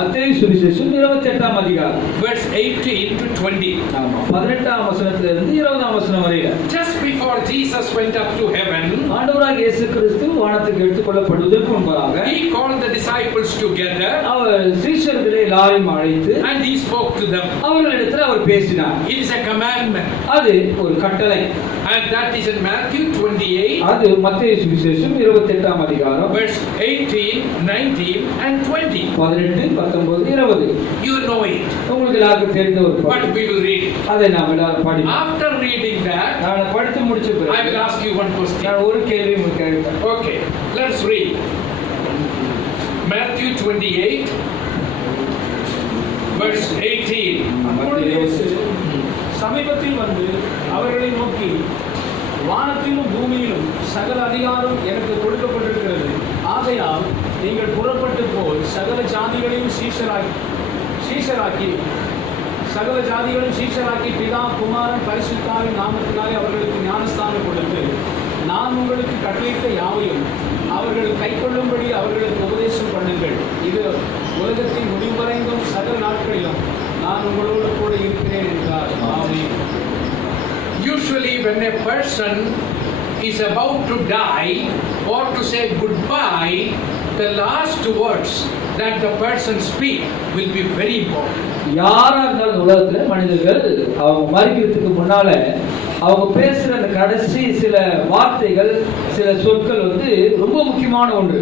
மத்தேயு சுவிசேஷம் 28ஆம் அதிகாரம் verse 18 to 20. ஆமா 18ஆம் வசனத்திலிருந்து 20ஆம் வசனம் வரை. Just before Jesus went up to heaven, ஆண்டவராகிய இயேசு கிறிஸ்து வானத்துக்கு எடுத்துக்கொள்ளப்படுவதற்கு முன்பாக he called the disciples together அவர் சீஷர்களை எல்லாரையும் அழைத்து and he spoke to them. அவர்களிடத்தில் அவர் பேசினார். It is a commandment, அது ஒரு கட்டளை. and that is in Matthew 28, அது மத்தேயு சுவிசேஷம் 28ஆம் அதிகாரம் verse 18, 19 and 20. 18, 19, 20. You know it, உங்களுக்கு எல்லாருக்கும் தெரிந்த ஒரு but பாட்டு. we will read it. அதை நாம் எல்லாரும் படிப்போம். After reading that, நான் படித்து முடிச்ச I பிறகு will ask you one question. நான் ஒரு கேள்வி உங்களுக்கு கேட்கிறேன். Okay, let's read. Matthew 28, verse 18. அப்பொழுது இயேசு சமீபத்தில் வந்து அவர்களை நோக்கி, வானத்திலும் பூமியிலும் சகல அதிகாரம் எனக்கு கொடுக்கப்பட்டிருக்கிறது. ஆகையால் நீங்கள் புறப்பட்டு போய் சகல ஜாதிகளையும் சீஷராக்கி பிதா குமாரன் பரிசுத்தாவின் நாமத்தினாலே அவர்களுக்கு ஞானஸ்தானம் கொடுத்து, நான் உங்களுக்கு கட்டளையிட்ட யாவையும் அவர்கள் கைக்கொள்ளும்படி அவர்களுக்கு உபதேசம் பண்ணுங்கள். இது உலகத்தின் முடிவடைந்தும் சகல நாட்களிலும் நான் உங்களோடு கூட இருக்கிறேன் என்றார். ஆமென். Usually when a person is about to die or to say goodbye, the last words that the person speak will be very important. யாரா இருந்தாலும் உலகத்துல மனிதர்கள் அவங்க மரிக்கிறதுக்கு முன்னால அவங்க பேசுற அந்த கடைசி சில வார்த்தைகள் சில சொற்கள் வந்து ரொம்ப முக்கியமான ஒன்று.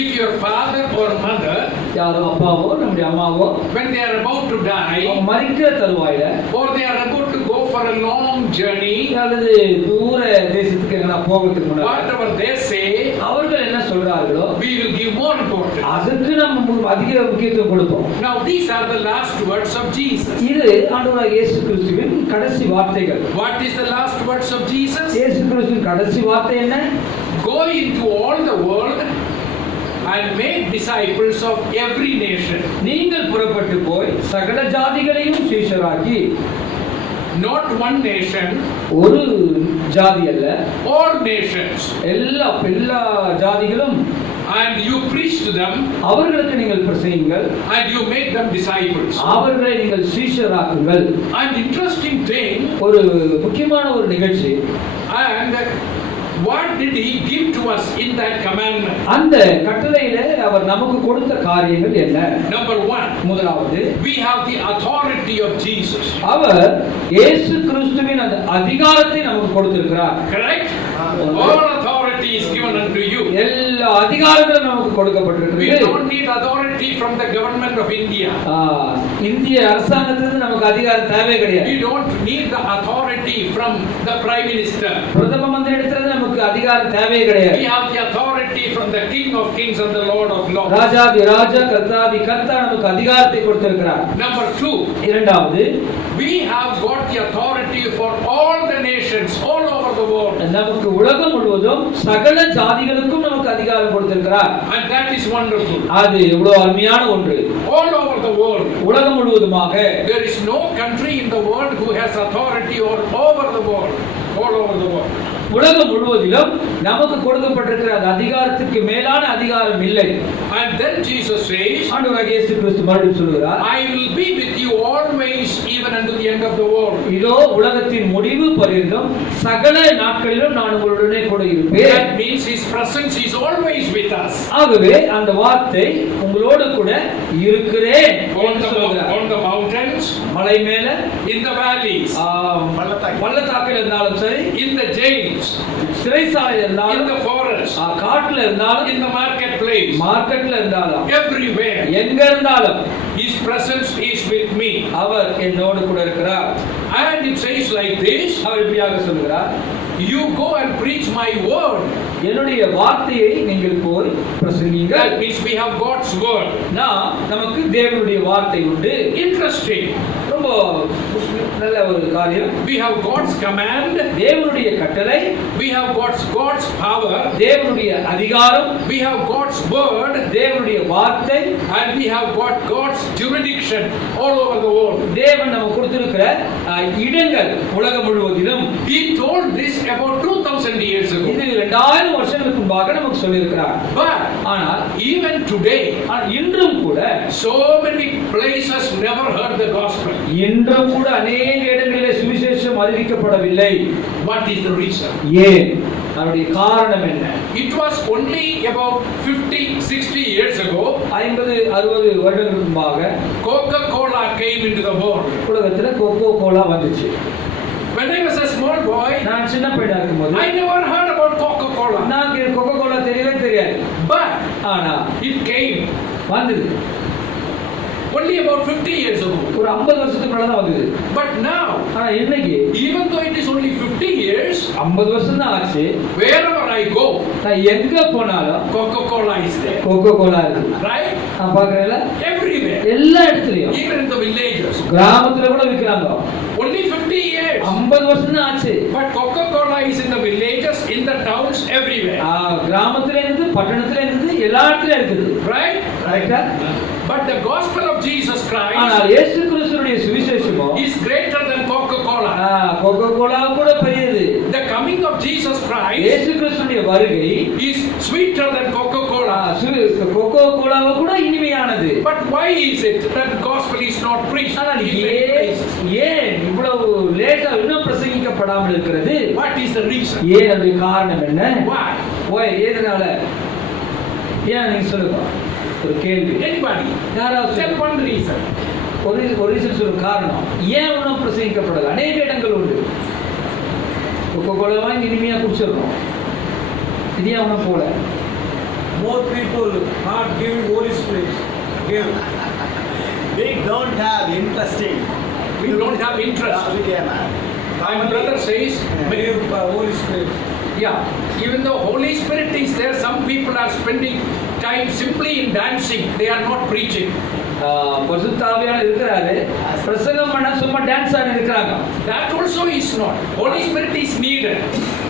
If your father or mother, யாரோ அப்பாவோ நம்முடைய அம்மாவோ when they are about to die அவங்க மரிக்கிற தருவாயில or they are about to go for a long journey, அல்லது தூர தேசத்துக்கு எங்கனா போகிறதுக்கு முன்னால whatever they say, அவர்கள் என்ன சொல்றார்களோ we will give more importance. அதுக்கு நம்ம அதிக முக்கியத்துவம் கொடுப்போம். Now these are the last words of Jesus. இது ஆண்டவராகிய இயேசு கிறிஸ்துவின் கடைசி வார்த்தைகள். What is the last words of Jesus? இயேசு கிறிஸ்துவின் கடைசி வார்த்தை என்ன? Go into all the world and make disciples of every nation. நீங்கள் புறப்பட்டு போய் சகல ஜாதிகளையும் சீஷராக்கி. Not one nation, ஒரு ஜாதி அல்ல, all nations. எல்லா ஜாதிகளும். And you preach to them, அவர்களுக்கு நீங்கள் பிரசங்கியுங்கள், and you make them disciples. அவர்களை நீங்கள் சீஷராக்குங்கள். And interesting thing, ஒரு முக்கியமான ஒரு நிகழ்ச்சி. and what did he give to us in that commandment? அந்த கட்டளையிலே அவர் நமக்கு கொடுத்த காரியங்கள் என்ன? Number 1, முதலாவது, we have the authority of Jesus. அவர் இயேசு கிறிஸ்துவின் அந்த அதிகாரத்தை நமக்கு கொடுத்திருக்கிறார். Correct? All authority is given unto you. எல்லா அதிகாரங்களும் நமக்கு கொடுக்கப்பட்டிருக்கிறது. We don't need authority from the government of India. இந்திய அரசாங்கத்திலிருந்து நமக்கு அதிகாரம் தேவை கிடையாது. We don't need the authority from the prime minister. பிரதம மந்திரியிடத்திலிருந்து நமக்கு அதிகாரம் தேவை கிடையாது. We have the authority from the King of Kings and the Lord of Lords. ராஜாதி ராஜா கர்த்தாதி கர்த்தா நமக்கு அதிகாரத்தை கொடுத்திருக்கிறார். Number 2, இரண்டாவது, we have got the authority for all the nations all over the world. நமக்கு உலகம் முழுவதும் சகல ஜாதிகளுக்கும் நமக்கு அதிகாரம் கொடுத்திருக்கிறார். And that is wonderful. அது எவ்வளவு அருமையான ஒன்று. All over the world. உலகம் முழுவதுமாக There is no country in the world who has authority over the world. All over the world. உலகம் முழுவதிலும் நமக்கு கொடுக்கப்பட்டிருக்கிற அந்த அதிகாரத்துக்கு மேலான அதிகாரம் இல்லை. And then Jesus says, ஆண்டவராகிய இயேசு கிறிஸ்து மறுபடியும் சொல்கிறார், I will be with you always even unto the end of the world. இதோ உலகத்தின் முடிவு பரியந்தம் சகல நாட்களிலும் நான் உங்களுடனே கூட இருப்பேன். That means his presence is always with us. ஆகவே அந்த வார்த்தை உங்களோடு கூட இருக்கிறேன். On the mountains, மலை மேல, in the valleys, பள்ளத்தாக்கில் இருந்தாலும் சரி, in the jails, சிறைசாலையில் in இருந்தாலும், the forest, காட்டுல இருந்தாலும், in the marketplace, மார்க்கெட்ல இருந்தாலும், everywhere எங்க இருந்தாலும் his presence is with me. அவர் என்னோடு கூட இருக்கிறார். And it says like this, அவர் இப்படியாக சொல்கிறார், you go and preach my word. என்னுடைய வார்த்தையை நீங்கள் போய் பிரசங்கியுங்கள். That means we have God's word. நமக்கு தேவனுடைய வார்த்தை உண்டு. Interesting. ரொம்ப நல்ல ஒரு காரியம். We have God's command. தேவனுடைய கட்டளை. We have God's power. தேவனுடைய அதிகாரம். We have God's word. தேவனுடைய வார்த்தை. And we have got God's jurisdiction all over the world. தேவன் நமக்கு கொடுத்திருக்கிற இடங்கள் உலகம் முழுவதிலும். He told this about 2000 years ago. இது 2000 வருஷங்களுக்கு முன்பாக நமக்கு சொல்லி இருக்கிறார். But ஆனால் even today, இன்றும் கூட so many never heard the gospel. இன்றும் கூட அநேக இடங்களிலே சுவிசேஷம் அறிவிக்கப்படவில்லை. What is the reason? ஏன்? அதனுடைய காரணம் என்ன? It was only about 50-60 years ago. 50-60 வருடங்களுக்கு முன்பாக Coca-Cola came into the world. உலகத்துல கோகோ கோலா வந்துச்சு. When I was a small boy, நான் சின்ன பையனா இருக்கும்போது I never heard about Coca-Cola. எனக்கு கோகோ கோலா தெரியவே தெரியாது. But ஆனா it came வந்தது. only about 50 years ago. ஒரு 50 வருஷத்துக்கு முன்னால தான் வந்தது. But now, ஆனா இன்னைக்கு even though it is only 50 years, 50 வருஷம் தான் ஆச்சு. wherever I go, நான் எங்க போனாலும் Coca-Cola is there. Coca Cola இருக்கு. Right? நான் பார்க்கறேன்ல Everywhere. எல்லா இடத்துலயும். Even in the villages. கிராமத்துல கூட விக்கிறாங்க. Only 50 years. 50 வருஷம் தான் ஆச்சு. But Coca-Cola is in the villages, in the towns, everywhere. கிராமத்துல இருந்து பட்டணத்துல இருந்து எல்லா இடத்துலயும் இருக்குது. Right? ரைட்டா? But the gospel of Jesus Christ ஆனால் இயேசு கிறிஸ்துவினுடைய சுவிசேஷமோ is greater than Coca-Cola. Coca Cola கூட பெரியது. The coming of Jesus Christ இயேசு கிறிஸ்துவினுடைய வருகை is sweeter than Coca-Cola. கோகோ கோலாவை கூட இனிமையானது. But why is it that gospel is not preached? ஆனால் ஏன் இவ்வளவு லேட்டா இன்னும் பிரசங்கிக்கப்படாமல் இருக்கிறது? What is the reason? ஏன் அதுக்கு காரணம் என்ன? Why? எதனால? ஏன் நீங்க சொல்லுங்க. ஒரு கேள்வி. Anybody? யாராவது Tell one reason. ஒரு ரீசன் சொல்லுங்க, காரணம். ஏன் இன்னும் பிரசங்கிக்கப்படல? அநேக இடங்கள் உண்டு. கோகோ கோலா வாங்கி இனிமையா குடிச்சிடணும். இது ஏன் அவனும் போல? More people not giving Holy Spirit. Give. We don't have interesting. We don't have interest. Yeah, man. My brother says, Give Holy Spirit. yeah, even though Holy Spirit is there, some people are spending time simply in dancing. They are not preaching. பரிசுத்த ஆவியானவர் இருக்கிறாரு, பிரசங்கம் பண்ண சும்மா டான்ஸ் ஆடி இருக்கிறாங்க. That also is not. Holy Spirit is needed.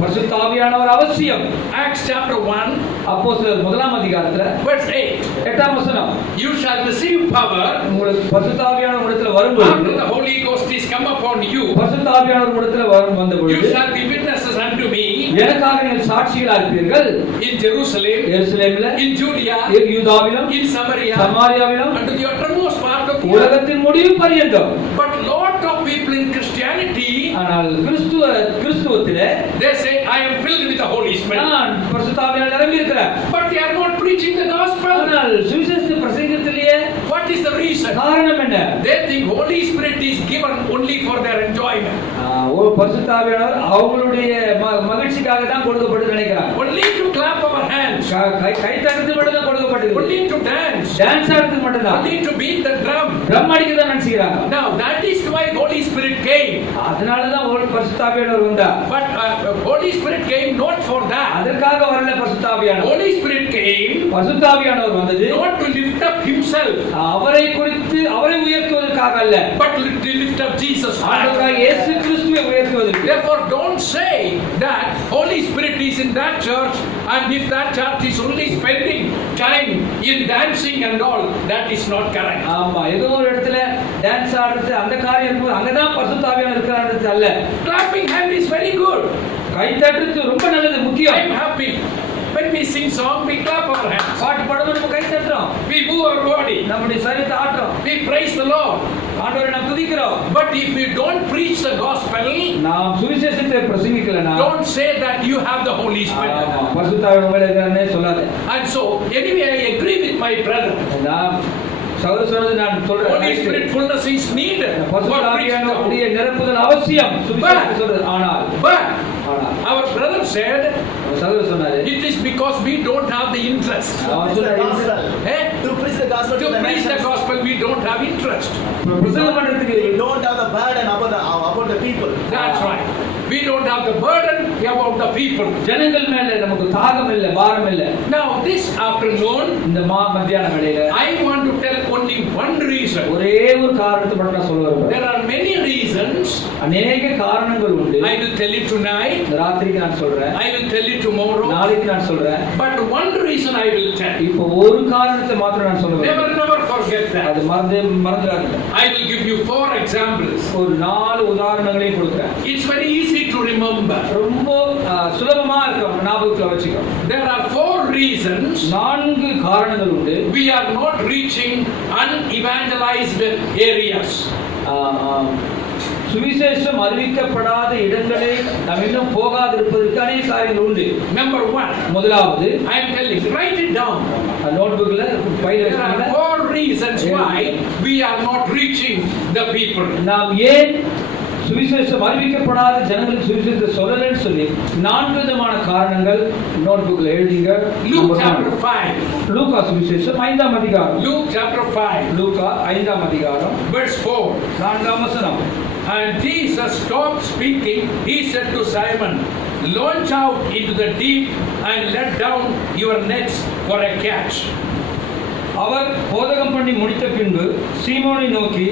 பரிசுத்த ஆவியானவர் அவசியம். Acts chapter 1, அப்போஸ்தலர் 1ஆம் அதிகாரத்துல verse 8. 8ஆம் வசனம். You shall receive power உங்களுக்கு பரிசுத்த ஆவியானவர் இடத்துல வரும்போது, after the Holy Ghost is come upon you. பரிசுத்த ஆவியானவர் இடத்துல வந்தபொழுது, You shall be witnesses unto me. எனக்காக நீங்கள் சாட்சிகளா இருப்பீர்கள். In Jerusalem, எருசலேமில, in Judea, யூதாவிலும், in Samaria, சமாரியாவிலும், unto the uttermost part of the earth. உலகத்தின் முடிவு பரியந்தம். But lot of people in Christianity, ஆனால் கிறிஸ்துவத்திலே they say, I am filled with the Holy Spirit. நான் பரிசுத்த ஆவியானவர் நிரம்பி இருக்கிறேன். But they are not preaching the gospel. ஆனால் சுவிசேஷத்தை பிரசங்கிக்கத்திலேயே What is the reason? காரணம் என்ன? They think Holy Spirit is given only for their enjoyment. பரிசுத்த ஆவியானவர் அவங்களுடைய மகிழ்ச்சிக்காக தான் கொடுக்கப்பட்டு நினைக்கிறாங்க. Only to clap our hands. கை தட்டுறது மட்டும் தான் கொடுக்கப்பட்டது. Only to dance. டான்ஸ் ஆடுறது மட்டும் தான். Only to beat the drum. Drum அடிக்கிறத நினைச்சுக்கிறாங்க. Now that is why Holy Spirit came. அதனால தான் பரிசுத்த ஆவியானவர் வந்தார். But Holy Spirit came not for that. அதற்காக வரல பரிசுத்த ஆவியானவர். Holy Spirit came பரிசுத்த ஆவியானவர் வந்தது not to lift up himself. அவரை குறித்து அவரை உயர்த்துவதற்காக அல்ல. But to lift up Jesus. ஆண்டவராகிய இயேசு கிறிஸ்துவை உயர்த்துவதற்கு. Therefore don't say that Holy Spirit is in that church and if that church is only spending time in dancing and all, that is not correct. ஆமா, ஏதோ ஒரு இடத்துல டான்ஸ் ஆடுறது அந்த காரியம் இருக்கும்போது அங்கதான் பரிசுத்த ஆவியானவர் இருக்கிறான்றது அல்ல. Clapping hand is very good. கை தட்டுறது ரொம்ப நல்லது, முக்கியம். I am happy. When we sing song, we clap our hands. பாட்டு பாடும்போது நம்ம கை தட்டுறோம். We move our body. நம்முடைய சரீரத்தை ஆட்டுறோம். We praise the Lord. ஆண்டவரை நாம் துதிக்கிறோம். But if we don't preach the gospel, நாம் சுவிசேஷத்தை பிரசங்கிக்கலனா, don't say that you have the Holy Spirit. ஆமா, பரிசுத்த ஆவியானவர் உங்களை இருக்காருன்னே சொல்லாத. And so anyway, I agree with my brother. நான் சகோதரர் சொன்னது நான் சொல்றேன். Holy Spirit fullness is needed. பரிசுத்த ஆவியானவருடைய நிரப்புதல் அவசியம் சுவிசேஷத்தை சொல்றது. But our brother said, சகோதரர் சொன்னாரு, it is because we don't have the interest. அவன் சொன்னாரு, To preach the gospel To preach the gospel, we don't have interest. பிரசங்கம் பண்றதுக்கு we don't have the burden about the people. That's right. We don't have the burden about the people. ஜனங்கள் மேல நமக்கு தாகம் இல்ல, பாரம் இல்ல. Now this afternoon, இந்த மத்தியான வேளையில I want to tell only one reason. ஒரே ஒரு காரணத்தை மட்டும் நான் சொல்ல விரும்புறேன். There are many reasons. அநேக காரணங்கள் உண்டு. I will tell it tonight. இந்த ராத்திரிக்கு நான் சொல்றேன். I will tell it tomorrow. நாளைக்கு நான் சொல்றேன். But one reason I will tell. இப்போ ஒரு காரணத்தை மாத்திரம் நான் சொல்ல Never விரும்புறேன். forget. forget that. அது மறந்துடாதீங்க. I will give you 4 examples. ஒரு 4 உதாரணங்களை கொடுக்கிறேன். It's very easy to remember. ரொம்ப சுலபமா இருக்கும், ஞாபகத்துல வச்சுக்கோ. There are 4 reasons 4 காரணங்கள் உண்டு. we are not reaching unevangelized areas. சுவிசேஷம் அறிவிக்கப்படாத இடங்களை நாம் இன்னும் போகாதிருப்பதற்கு அநேக காரியங்கள் உண்டு. Number 1, முதலாவது, I am telling, write it down. நோட்புக்ல ஃபைல் There are வச்சிருக்கீங்க. 4 reasons why we are not reaching the people. நாம் ஏன் சுவிசேஷம் அறிவிக்கப்படாத ஜனங்களுக்கு சுவிசேஷத்தை சொல்லலன்னு சொல்லி 4 விதமான காரணங்கள் நோட்புக்ல எழுதிங்க. Luke chapter 5. லூக்கா சுவிசேஷம் 5ஆம் அதிகாரம். Luke chapter 5. லூக்கா 5ஆம் அதிகாரம் Verse 4. 4ஆம் வசனம். And Jesus stopped speaking. He said to Simon, launch out into the deep and let down your nets for a catch. அவர் போதகம் பண்ணி முடித்த பின்பு சீமோனை நோக்கி,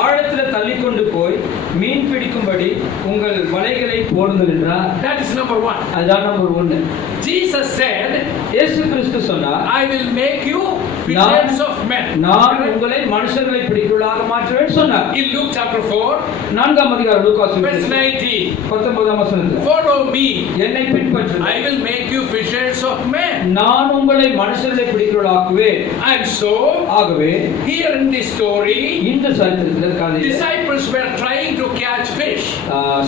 ஆழத்தில் தள்ளிக்கொண்டு போய் மீன் பிடிக்கும்படி உங்கள் வலைகளை போடுங்கள் என்றார். That is number 1. அதுதான் நம்பர் 1. Jesus said, இயேசு கிறிஸ்து சொன்னார், I will make you fishers of men. நான் உங்களை மனுஷர்களை பிடிக்கிறவர்களாக மாற்றுவேன் சொன்னார். In Luke chapter 4, 4ஆம் அதிகாரம் லூக்கா verse சுவிசேஷம் 19, 19ஆம் வசனத்தில், follow me, என்னை பின்பற்றுங்கள், I will make you fishers of men. நான் உங்களை மனுஷர்களை பிடிக்கிறவர்களாக்குவேன். And so, ஆகவே here in this story, இந்த சரித்திரத்தில் கதை, disciples were trying to catch fish,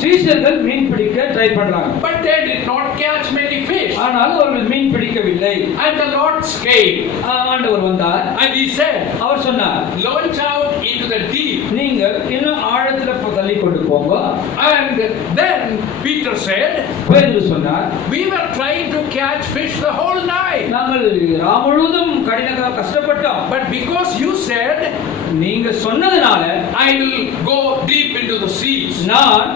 சீஷர்கள் மீன் பிடிக்க ட்ரை பண்றாங்க. but they did not catch many fish. ஆனால் அவர்கள் மீன் பிடிக்கவில்லை. And the Lord came, ஆண்டவர் வந்தார். and he said, அவர் சொன்னார், launch out into the deep. நீங்கள் இன்னும் ஆழத்துல தள்ளி கொண்டு போங்க. And then Peter said, பேதுரு சொன்னார், we were trying to catch fish the whole night, நாங்கள் ராம் முழுவதும் கஷ்டப்பட்டோம். but because you said, நீங்க சொன்னதுனால I will go deep into the seas. நான்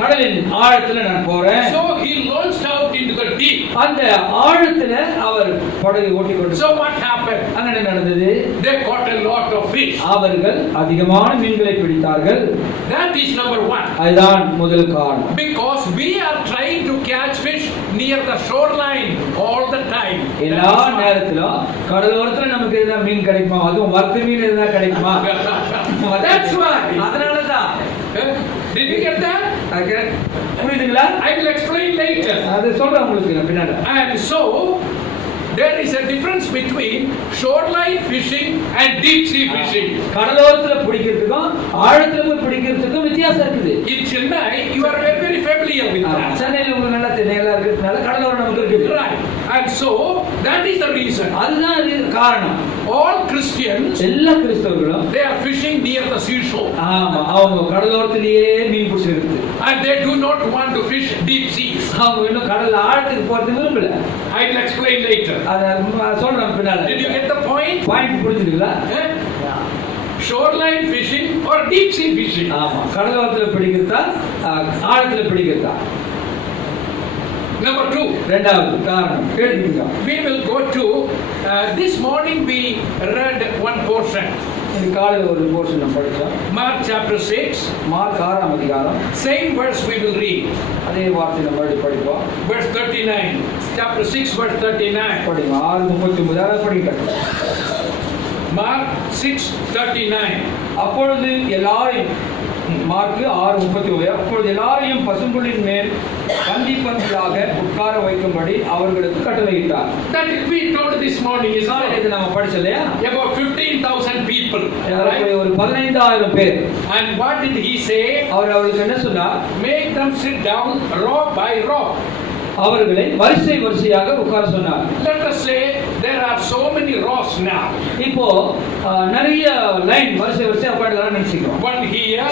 கடலின் ஆழத்துல நான் போறேன். So he launched out into the deep. அந்த ஆழத்துல அவர் படகை ஓட்டிக்கொண்டு. So what happened? அங்க என்ன நடந்தது? They caught a lot of fish. அவர்கள் அதிகமான மீன்களை பிடித்தார்கள். That is number 1. அதுதான் முதல் காரணம். Because we are trying to catch fish near the shoreline all the time. எல்லா நேரத்திலும் கடலோரத்துல நமக்கு எதனா மீன் கிடைக்குமா? அதுவும் வறுத்த மீன் எதனா கிடைக்குமா? That's why. அதனாலதான். Did you get that? புரியுதுங்களா? I will explain later. அது சொல்றேன் உங்களுக்கு பின்னாடி. And so there is a difference between shoreline fishing and deep sea fishing. கடலோரத்துல பிடிக்கிறதுக்கும் ஆழத்துல போய் பிடிக்கிறதுக்கும் வித்தியாசம் இருக்குது. In Chennai, you are very familiar with that. சென்னையில உங்களுக்கு நல்லா தெரியல இருக்கிறதுனால கடலோரம் நமக்கு இருக்குது. Right. And so that is the reason. அதுதான் காரணம். All Christians, எல்லா கிறிஸ்தவர்களும் they are fishing near the seashore. ஆமா, அவங்க கடலோரத்திலேயே மீன் பிடிச்சிருக்கு. And they do not want to fish deep seas. அவங்க இன்னும் கடல் ஆழத்துக்கு போறது விரும்பல. I will explain later. அத சொல்றேன் பின்னால. Did you get the point? Point புரிஞ்சுதுங்களா? Shoreline fishing or deep sea fishing? ஆமா, கடலோரத்துல பிடிக்கிறதா ஆழத்துல பிடிக்கிறதா? Number 2. இரண்டாவது காரணம் கேளுங்க. We will go to this morning we read one portion. இந்த காலையில ஒரு போர்ஷன் நம்ம படிச்சோம். Mark chapter 6. மார்க் 6ஆம் அதிகாரம். Same verse we will read. அதே வார்த்தை நம்ம படிப்போம். Verse 39. Chapter 6 verse 39. படிங்க. 6:39 படிங்க. Mark 6:39. அப்பொழுது எல்லாரையும் மார்க் 6:31 அப்பொழுது எல்லாரையும் பசும்புல்லின் மேல் பந்தி பந்தியாக உட்கார வைக்கும்படி அவர்களுக்கு கட்டளையிட்டார். That we told this morning is not இது நம்ம படிச்சலையா? about 15,000 people. ஒரு 15,000 பேர். And what did he say? அவர்களுக்கு என்ன சொன்னார்? Make them sit down row by row. அவர்களை வரிசை வரிசையாக உட்கார சொன்னார். Let us say there are so many rows now. இப்போ நிறைய லைன் வரிசை வரிசையா உட்கார்ந்துலாம் நினைச்சுக்கிறோம். One here,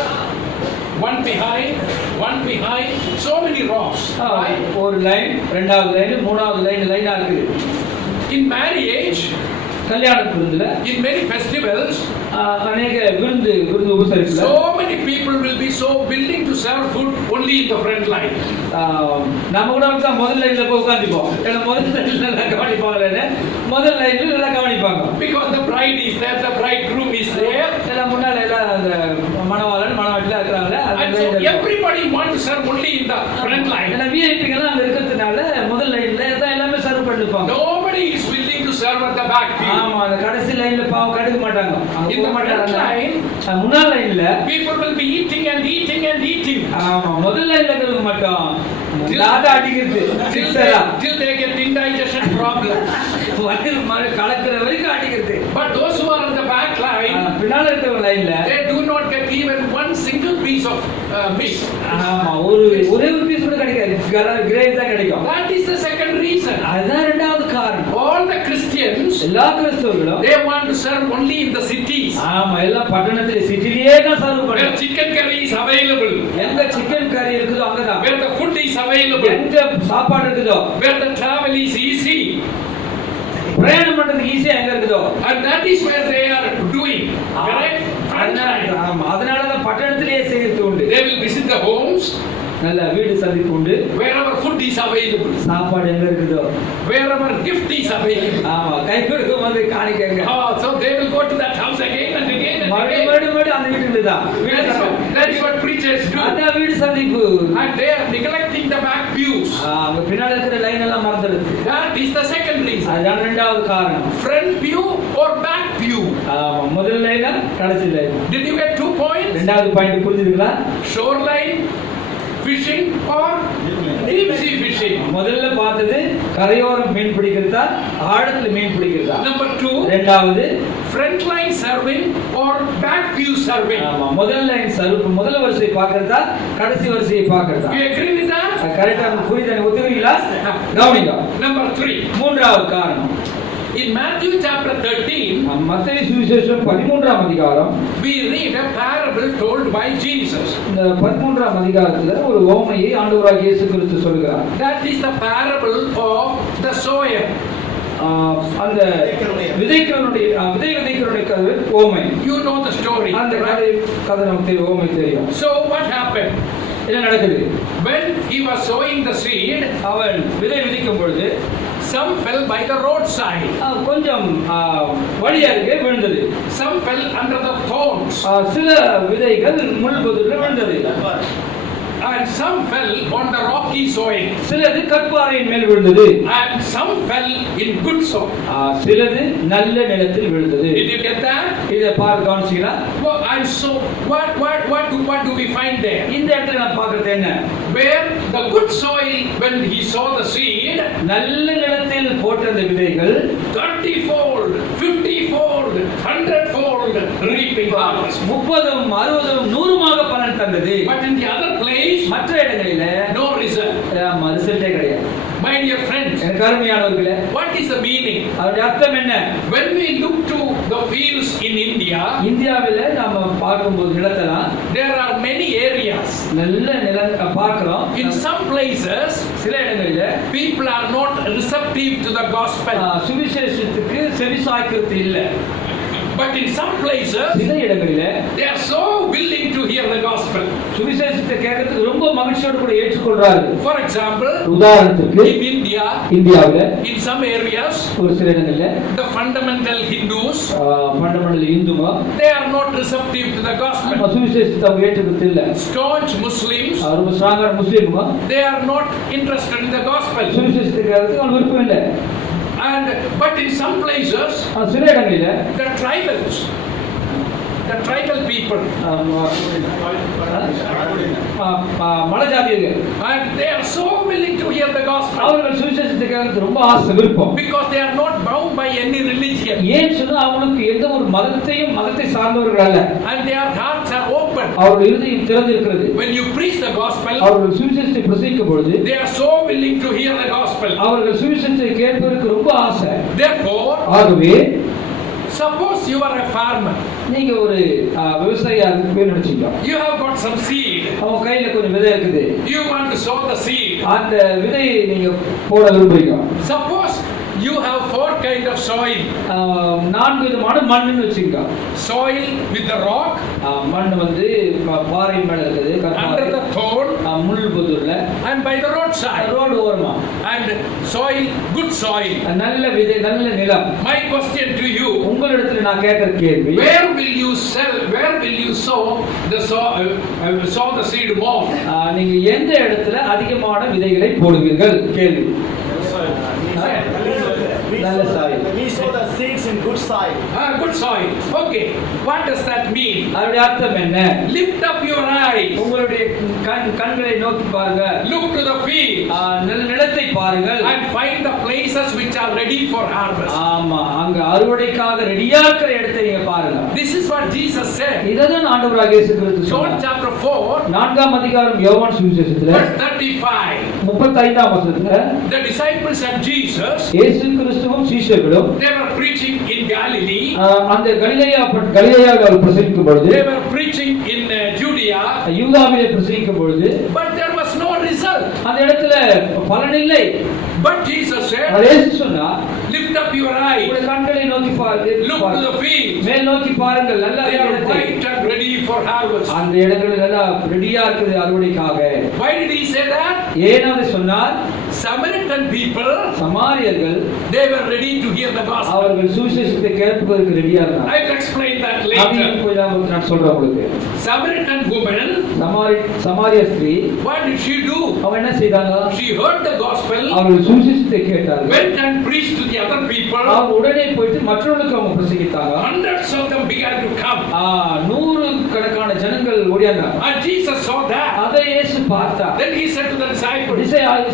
one behind, so many rows. ஒரு லைன், இரண்டாவது லைன், மூணாவது லைனா இருக்குது. In marriage, கல்யாண விருந்துல, in many festivals, அநேக விருந்து உபசரிப்புல so many people will be so willing to serve food only in the front line. நம்ம கூட தான் முதல் லைன்ல போய் உட்கார்ந்துப்போம். ஏன்னா முதல் லைன்ல நல்லா கவனிப்பாங்கல்ல, முதல் லைன்ல நல்லா கவனிப்பாங்க. Because the bride is there, the bridegroom is there. எல்லாம் முன்னால எல்லாம் அந்த மணவாளன் மணவாட்டில இருக்காங்க. And so everybody want to serve only in the front line. ஏன்னா விஐபிங்க எல்லாம் அங்க இருக்கிறதுனால முதல் லைன்ல தான் எல்லாமே சர்வ் பண்ணிப்பாங்க. Nobody is willing to serve at the back pew. ஆமா, அந்த கடைசி லைன்ல பாவம் கடுக்க மாட்டாங்க. அங்க In போக the front மாட்டாங்க. line, முன்னாள் லைன்ல people will be eating and eating and eating. ஆமா, முதல் லைன்ல கடுக்க மாட்டோம். லாட அடிக்கிறது. சிக்ஸரா. Till they get indigestion problems. வயிறு மாதிரி கலக்கிற வரைக்கும் அடிக்கிறது. But those who are in the back line, பின்னால இருக்கிற லைன்ல they do not get even one single piece of meat. ஆமா, ஒரே ஒரு பீஸ் கூட கிடைக்காது. கிரேவி தான் கிடைக்கும். That is the second reason. அதுதான் இரண்டாவது காரணம். All the Christians, எல்லா கிறிஸ்தவர்களும் they want to serve only in the cities. ஆமா, எல்லா பட்டணத்திலே சிட்டிலேயே தான் சர்வ் Where பண்ணுவாங்க. chicken curry is available, எங்க சிக்கன் கறி இருக்குதோ அங்கதான். where the food is available, எங்க சாப்பாடு இருக்குதோ, where the travel is easy, பிரயாணம் பண்றதுக்கு ஈஸியா எங்க இருக்குதோ, and that is where they are doing. Correct? அதனால தான் பட்டணத்திலேயே செய்யறது உண்டு. They will visit the homes நல்ல வீடு சந்திப்பு உண்டு. wherever food is available, சாப்பாடு எங்க இருக்குதோ, wherever gift is available. ஆமா, கை கொடுக்கும் போது காணிக்கங்க. So they will go to that house again and again and again. மறுபடியும் அந்த வீட்டுக்கு தான். That is what preachers do. அதான் வீடு சந்திப்பு. And they are neglecting the back pews. அங்க பின்னால இருக்கிற லைன் எல்லாம் மறந்துடுது. That is the second reason. அதுதான் இரண்டாவது காரணம். Front pew or back pew. ஆமா, முதல் லைனா கடைசி லைன். Did you get 2 points? இரண்டாவது பாயிண்ட் புரிஞ்சுதுங்களா? Shoreline fishing or deep sea fishing. முதல்ல பார்த்தது கரையோரம் மீன் பிடிக்கிறதா, ஆழத்துல மீன் பிடிக்கிறதா. Number 2, இரண்டாவது front line serving or back view serving. ஆமா, முதல் லைன் சர்வ், முதல் வரிசையை பார்க்கிறதா, கடைசி வரிசையை பார்க்கிறதா. You agree with that? கரெக்டா புரியுதா? ஒத்துக்கிறீங்களா? கவனிங்க. Number 3, மூன்றாவது காரணம். in Matthew chapter 13, மத்தேயு சுவிசேஷம் 13ஆம் அதிகாரம், we read a parable told by Jesus. இந்த 13ஆம் அதிகாரத்துல ஒரு ஓமையை ஆண்டவராகிய இயேசு கிறிஸ்து சொல்கிறார். That is the parable of the sower. அந்த விதைக்கிறவனுடைய ஓமை. You know the story. அந்த கதை நமக்கு தெரியும், ஓமை தெரியும். So what happened? என்ன நடக்குது? When he was sowing the seed, அவன் விதை விதைக்கும் பொழுது some fell by the roadside, கொஞ்சம் வழியா இருக்கு விழுந்தது. some fell under the thorns, சில விதைகள் முள் பொதுல விழுந்தது. and some fell on the rocky soil, சிலது கற்பாறையின் மேல் விழுந்தது. and some fell in good soil. சிலது நல்ல நிலத்தில் விழுந்தது. Did you get that? இத பார்த்து கவனிச்சீங்களா? And so what do we find there? இந்த இடத்துல நான் பார்க்கிறது என்ன? Where the good soil, when he saw the seed, நல்ல நிலத்தில் போட்ட அந்த விதைகள் 30-fold, 50-fold, 100-fold reaping harvest. 30, 60, 100 பலன் தந்தது. But in the other place, மற்ற இடங்களில no result. ரிசல்ட்டே கிடையாது. My dear friends, எனக்கு அருமையானவர்களே, what is the meaning? அதோட அர்த்தம் என்ன? When we look to the fields in India, இந்தியாவில நாம பார்க்கும்போது நிலத்தெல்லாம் there are many areas. நல்ல நிலம் பார்க்கிறோம். In some places, சில இடங்களில people are not receptive to the gospel. சுவிசேஷத்துக்கு செவிசாய்க்கிறது இல்ல. But in some places, சில இடங்களில they are so willing to hear the gospel. சுவிசேஷத்தை கேட்கிறதுக்கு ரொம்ப மகிழ்ச்சியோடு கூட ஏற்றுக்கொள்றார்கள். For example, உதாரணத்துக்கு in India, இந்தியாவில in some areas, ஒரு சில இடங்களில the fundamental Hindus, ஃபண்டமெண்டல் இந்துமா they are not receptive to the gospel. சுவிசேஷத்தை அவங்க ஏற்றுக்கிறது இல்ல. Staunch Muslims, ரொம்ப ஸ்ட்ராங்கா முஸ்லீமுமா they are not interested in the gospel. சுவிசேஷத்தை கேட்கறதுக்கு அவங்க விருப்பம் இல்ல. But in some places, சில இடங்களில the tribal people, மலை ஜாதியர்கள், and they are so willing to hear the gospel அவர்கள் சுவிசேஷத்தை கேட்கறது ரொம்ப ஆசை விருப்பம். because they are not bound by any religion, ஏன் சொன்னா அவங்களுக்கு எந்த ஒரு மதத்தை சார்ந்தவர்கள் அல்ல. and their hearts are open. அவர்கள் இருதயம் திறந்திருக்கிறது. When you preach the gospel, அவர்கள் சுவிசேஷத்தை பிரசங்கிக்கும் பொழுது they are so willing to hear the gospel. அவர்கள் சுவிசேஷத்தை கேட்பதற்கு ரொம்ப ஆசை. Therefore, ஆகவே suppose you are a farmer, நீங்க ஒரு விவசாயியா இருக்கு நினைச்சீங்க. you have got some seed, அவங்க கையில கொஞ்சம் விதை இருக்குது. you want to sow the seed. அந்த விதையை நீங்க போட விரும்புறீங்க. Suppose you have 4 kind of soil. 4 விதமான மண்ணுன்னு வச்சுங்க. Soil with the rock, மண் வந்து பாறை மேல இருக்குது, under the thorn, முள் புதூர்ல, and by the roadside. Road ஓரமா. And soil, good soil. நல்ல விதை, நல்ல நிலம். My question to you, உங்களிடத்துல நான் கேட்கிற கேள்வி, where will you sow the seed more? நீங்க எந்த இடத்துல அதிகமான விதைகளை போடுவீர்கள்? கேள்வி. நல்ல soil. good soil. Good soil. Okay. What does that mean? அதோட அர்த்தம் என்ன? Lift up your eyes. உங்களுடைய கண்களை நோக்கி பாருங்க. Look to the field. நிலத்தை பாருங்கள். And find the places which are ready for harvest. ஆமா, அங்க அறுவடைக்காக ரெடியா இருக்கிற இடத்தை நீங்க பாருங்க. This is what Jesus said. இதுதான் ஆண்டவராகிய இயேசு கிறிஸ்து John சொன்னார். chapter 4. 4ஆம் அதிகாரம் யோவான் சுவிசேஷத்துல Verse 35. 35ஆம் வசனத்துல The disciples and Jesus, இயேசு கிறிஸ்துவும் சீஷர்களும் they were preaching in Galilee. அந்த கலிலேயாவில் பிரசங்கிக்கும் பொழுது, They were preaching in Judea. யூதாவிலே பிரசங்கிக்கும் பொழுது, But there was no result. அந்த இடத்துல பலன் இல்லை. But Jesus said, இயேசு சொன்னார், lift up your eyes. உங்களுடைய கண்களை நோக்கி பாருங்கள். Look to the field. மேல் நோக்கி பாருங்கள். நல்ல They are இடத்தை. white and ready for harvest. அந்த இடங்கள் எல்லாம் ரெடியா இருக்குது அறுவடைக்காக. Why did he say that? ஏன் அதை சொன்னார்? Samaritan people, சமாரியர்கள் they were ready to hear the gospel. அவர்கள் சுவிசேஷத்தை கேட்பதற்கு ரெடியா இருந்தாங்க. I will explain that அதையும் later. போய் நான் சொல்றேன் உங்களுக்கு. Samaritan woman, சமாரிய ஸ்திரீ, what did she do? அவ என்ன செய்தாங்க? She heard the gospel, அவர்கள் சுவிசேஷத்தை கேட்டார்கள். went and preached to the other people. அவங்க உடனே போயிட்டு மற்றவர்களுக்கு அவங்க பிரசங்கித்தாங்க. Hundreds of them began to come. 100 கணக்கான ஜனங்கள் ஓடியாந்தாங்க. And Jesus saw that. அதை இயேசு பார்த்தார். Then he said to the disciples,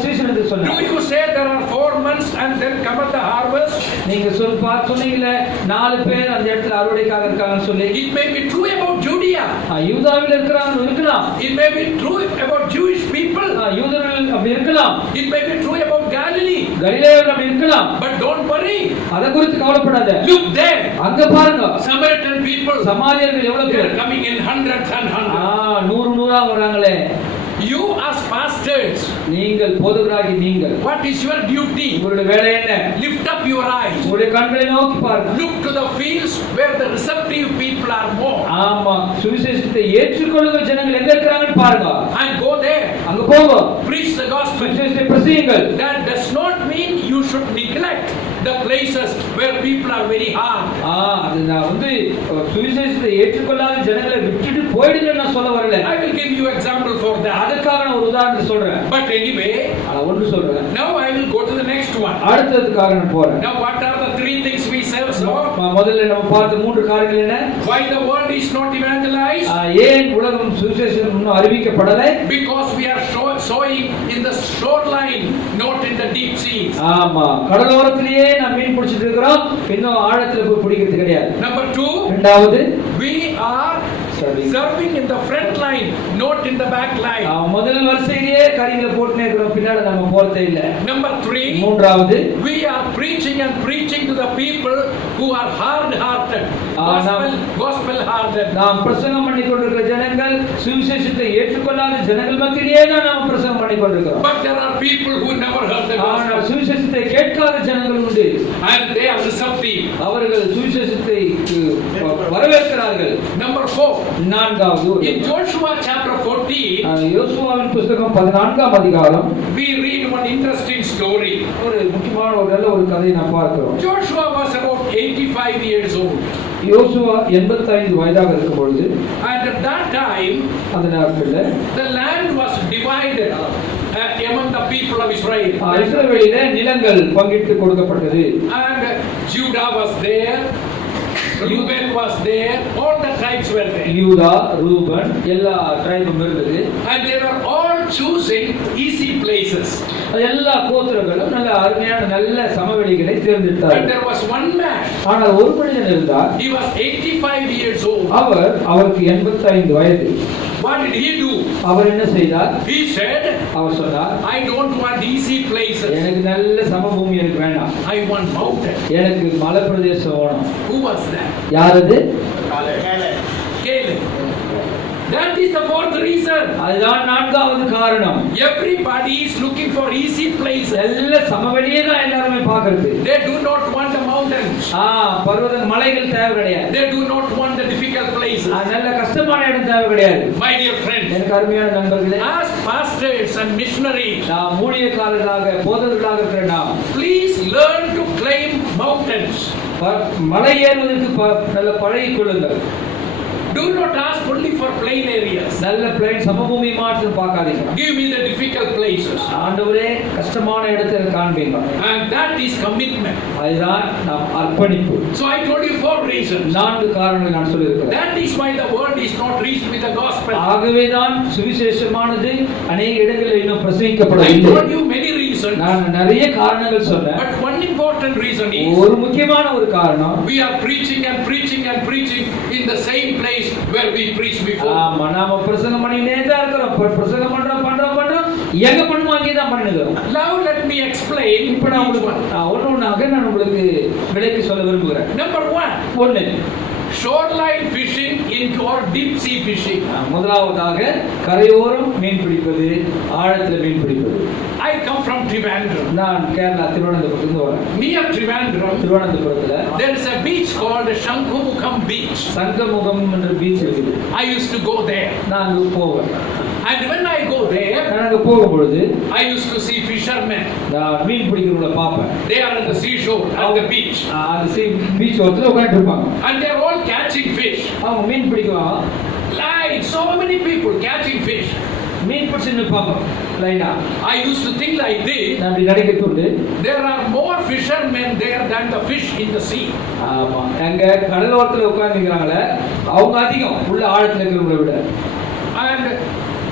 சீஷர்களுக்கு do சொன்னார், you say there are 4 months and then cometh the harvest? நீங்க சொன்னீங்களே 4 பேர் அந்த இடத்துல அறுவடைக்காக இருக்காங்கன்னு சொல்லி. It may be true about Judea. யூதாவில் இருக்கிறாங்க இருக்கலாம். It may be true about Jewish people. யூதர்கள் அப்படி இருக்கலாம். It may be true about Galilee. கலிலேயாவில் அப்படி இருக்கலாம். But don't worry. அத குறித்து கவலைப்படாத. Look there. அங்க பாருங்க. Samaritan people. சமாரியர்கள் எவ்வளவு They பேர் are coming in hundreds and hundreds. 100 வராங்களே. You as pastors, நீங்கள் போதகராகி நீங்கள், what is your duty? உங்களுடைய வேலை என்ன? Lift up your eyes. உங்களுடைய கண்களை நோக்கி பாருங்க. Look to the fields where the receptive people are more. ஆமா, சுவிசேஷத்தை ஏற்றுக்கொள்ளுகிற ஜனங்கள் எங்க இருக்காங்கன்னு பாருங்க. And go there. அங்க போங்க. Preach the gospel. சுவிசேஷத்தை பிரசங்கிங்கள். That does not mean you should neglect the places where people are very hard. அது நான் சுவிசேஷத்தை ஏற்றுக்கொள்ளாத ஜனங்களை விட்டுட்டு போயிடுங்க நான் சொல்ல வரல. I will give you example for that. அதுக்காக நான் ஒரு உதாரணத்தை சொல்றேன். But anyway, ஒன்று சொல்றேன். now I will go to the next one. அடுத்ததுக்காக நான் போறேன். Now what are the 3 things we saw? முதல்ல நம்ம பார்த்த 3 காரியங்கள் என்ன? Why the world is not evangelized? ஏன் உலகம் சுவிசேஷம் இன்னும் அறிவிக்கப்படலை? Because we are sowing in the shoreline, not in the deep seas. ஆமா, கடலோரத்திலேயே நாம் மீன் பிடிச்சிட்டு இருக்கிறோம், இன்னும் ஆழத்துல போய் பிடிக்கிறது கிடையாது. Number 2, இரண்டாவது, we are serving in the front line, not in the back line. முதல் வரிசையிலேயே கரிங்களை போட்டுனே இருக்கிறோம், பின்னாடி நம்ம போறதே இல்ல. Number 3, மூன்றாவது, we are preaching to the people who are hard hearted, gospel hearted. நாம் பிரசங்கம் பண்ணி கொண்டிருக்கிற ஜனங்கள் சுவிசேஷத்தை ஏற்றுக்கொள்ளாத ஜனங்கள் மத்தியிலேயே தான் நாம் பிரசங்கம் பண்ணி கொண்டிருக்கிறோம். But there are people who never heard the gospel. ஆனால் சுவிசேஷத்தை கேட்காத ஜனங்கள் உண்டு. And they are receptive. அவர்கள் சுவிசேஷத்தை வரவேற்கிறார்கள். Number 4, நான்காவது, in Joshua chapter 14, யோசுவாவின் புத்தகம் 14ஆம் அதிகாரம், we read one interesting story. ஒரு முக்கியமான ஒரு கதையை நாம் பார்க்கிறோம். Joshua was about 85 years old. யோசுவா 85 வயதாக இருக்கும் பொழுது, And at that time, அந்த நேரத்தில் the land was divided among the people of Israel. இஸ்ரவேலிலே நிலங்கள் பங்கிட்டு கொடுக்கப்பட்டது. And Judah was there, Reuben was there, all the tribes were there. யூதா, ரூபன் எல்லா ட்ரைபும் இருந்தது. And they were all choosing easy places. எல்லா கோத்திரங்களும் நல்ல அருமையான நல்ல சமவெளிகளை But தேர்ந்தெடுத்தார்கள். there was one man. ஆனால் ஒரு மனிதன் இருந்தார். He was 85 years old. அவருக்கு 85 வயது. What did he do? அவர் என்ன செய்தார்? He said, அவர் சொன்னார், I don't want easy places. எனக்கு நல்ல சமபூமி எனக்கு வேண்டாம், I want mountain. எனக்கு மலை பிரதேசம் வேணும். Who was that? யார் அது? Caleb. That is the 4th reason. அதுதான் 4வது காரணம். Everybody is looking for easy places. நல்ல சமவெளியே தான் எல்லாரும் பார்க்கிறது. They do not want the mountains. பர்வத மலைகள் தேவை கிடையாது. They do not want the difficult places. நல்ல கஷ்டமான இடம் தேவை கிடையாது. My dear friends, எனக்கு அருமையான நண்பர்களே, as pastors and missionaries, நாம் ஊழியக்காரர்களாக போதகர்களாக இருக்கிற நாம், please learn to climb mountains. மலை ஏறுவதற்கு நல்ல பழகிக் கொள்ளுங்கள். Do not ask only for plain areas. நல்ல பிளேன் சமபூமி மாற்றம் பார்க்காதீங்க. Give me the difficult places. ஆண்டவரே கஷ்டமான இடத்தை காண்பீங்க. And that is commitment. அதுதான் நாம் அர்ப்பணிப்பு. So I told you 4 reasons. 4 காரணங்கள் நான் சொல்லியிருக்கிறேன். That is why the word is not reached with the gospel. ஆகவே தான் சுவிசேஷமானது அநேக இடங்களில் இன்னும் I பிரசங்கிக்கப்படவில்லை. told you many reasons. நான் நிறைய காரணங்கள் சொன்னேன். But one important reason is ஒரு முக்கியமான ஒரு காரணம், we are preaching and preaching and preaching in the same place where we preached before. ஆமா நாம பிரசங்கம் பண்ணினே தான் இருக்கிறோம். பிரசங்கம் பண்றோம் எங்க பண்ணுமோ அங்கே தான் பண்ணிடுறோம். Now let me explain. இப்போ நான் உங்களுக்கு விளக்கி சொல்ல விரும்புகிறேன். Number 1. Shoreline fishing or deep sea fishing. முதலாவதாக கரையோரம் மீன் பிடிப்பது, ஆழத்துல மீன் பிடிப்பது. I come from Trivandrum. நான் கேரளா திருவனந்தபுரத்துல வரேன். Near Trivandrum, திருவனந்தபுரத்துல there is a beach called Shankumukam beach. Sangamukham என்ற பீச் இருக்குது. I used to go there. நான் அங்க போவேன். And when I go there, நான் அங்க போகும்பொழுது I used to see fishermen. நான் மீன் பிடிக்கிறவங்கள பார்ப்பேன். They are on the seashore at the beach. அந்த பீச் ஓரத்துல உட்கார்ந்து இருப்பாங்க. And they are all catching fish. அவங்க மீன் பிடிக்குவாங்க. Like so many people catching fish. மீன் பிடிச்சு நிற்பாங்க லைனா. I used to think like this. நான் அப்படி நினைக்கத்துண்டு. There are more fishermen there than the fish in the sea. ஆமா அங்க கடலோரத்துல உட்கார்ந்துங்கறாங்களே அவங்க அதிகம் உள்ள ஆழத்துல இருக்கிறவங்கள விட. And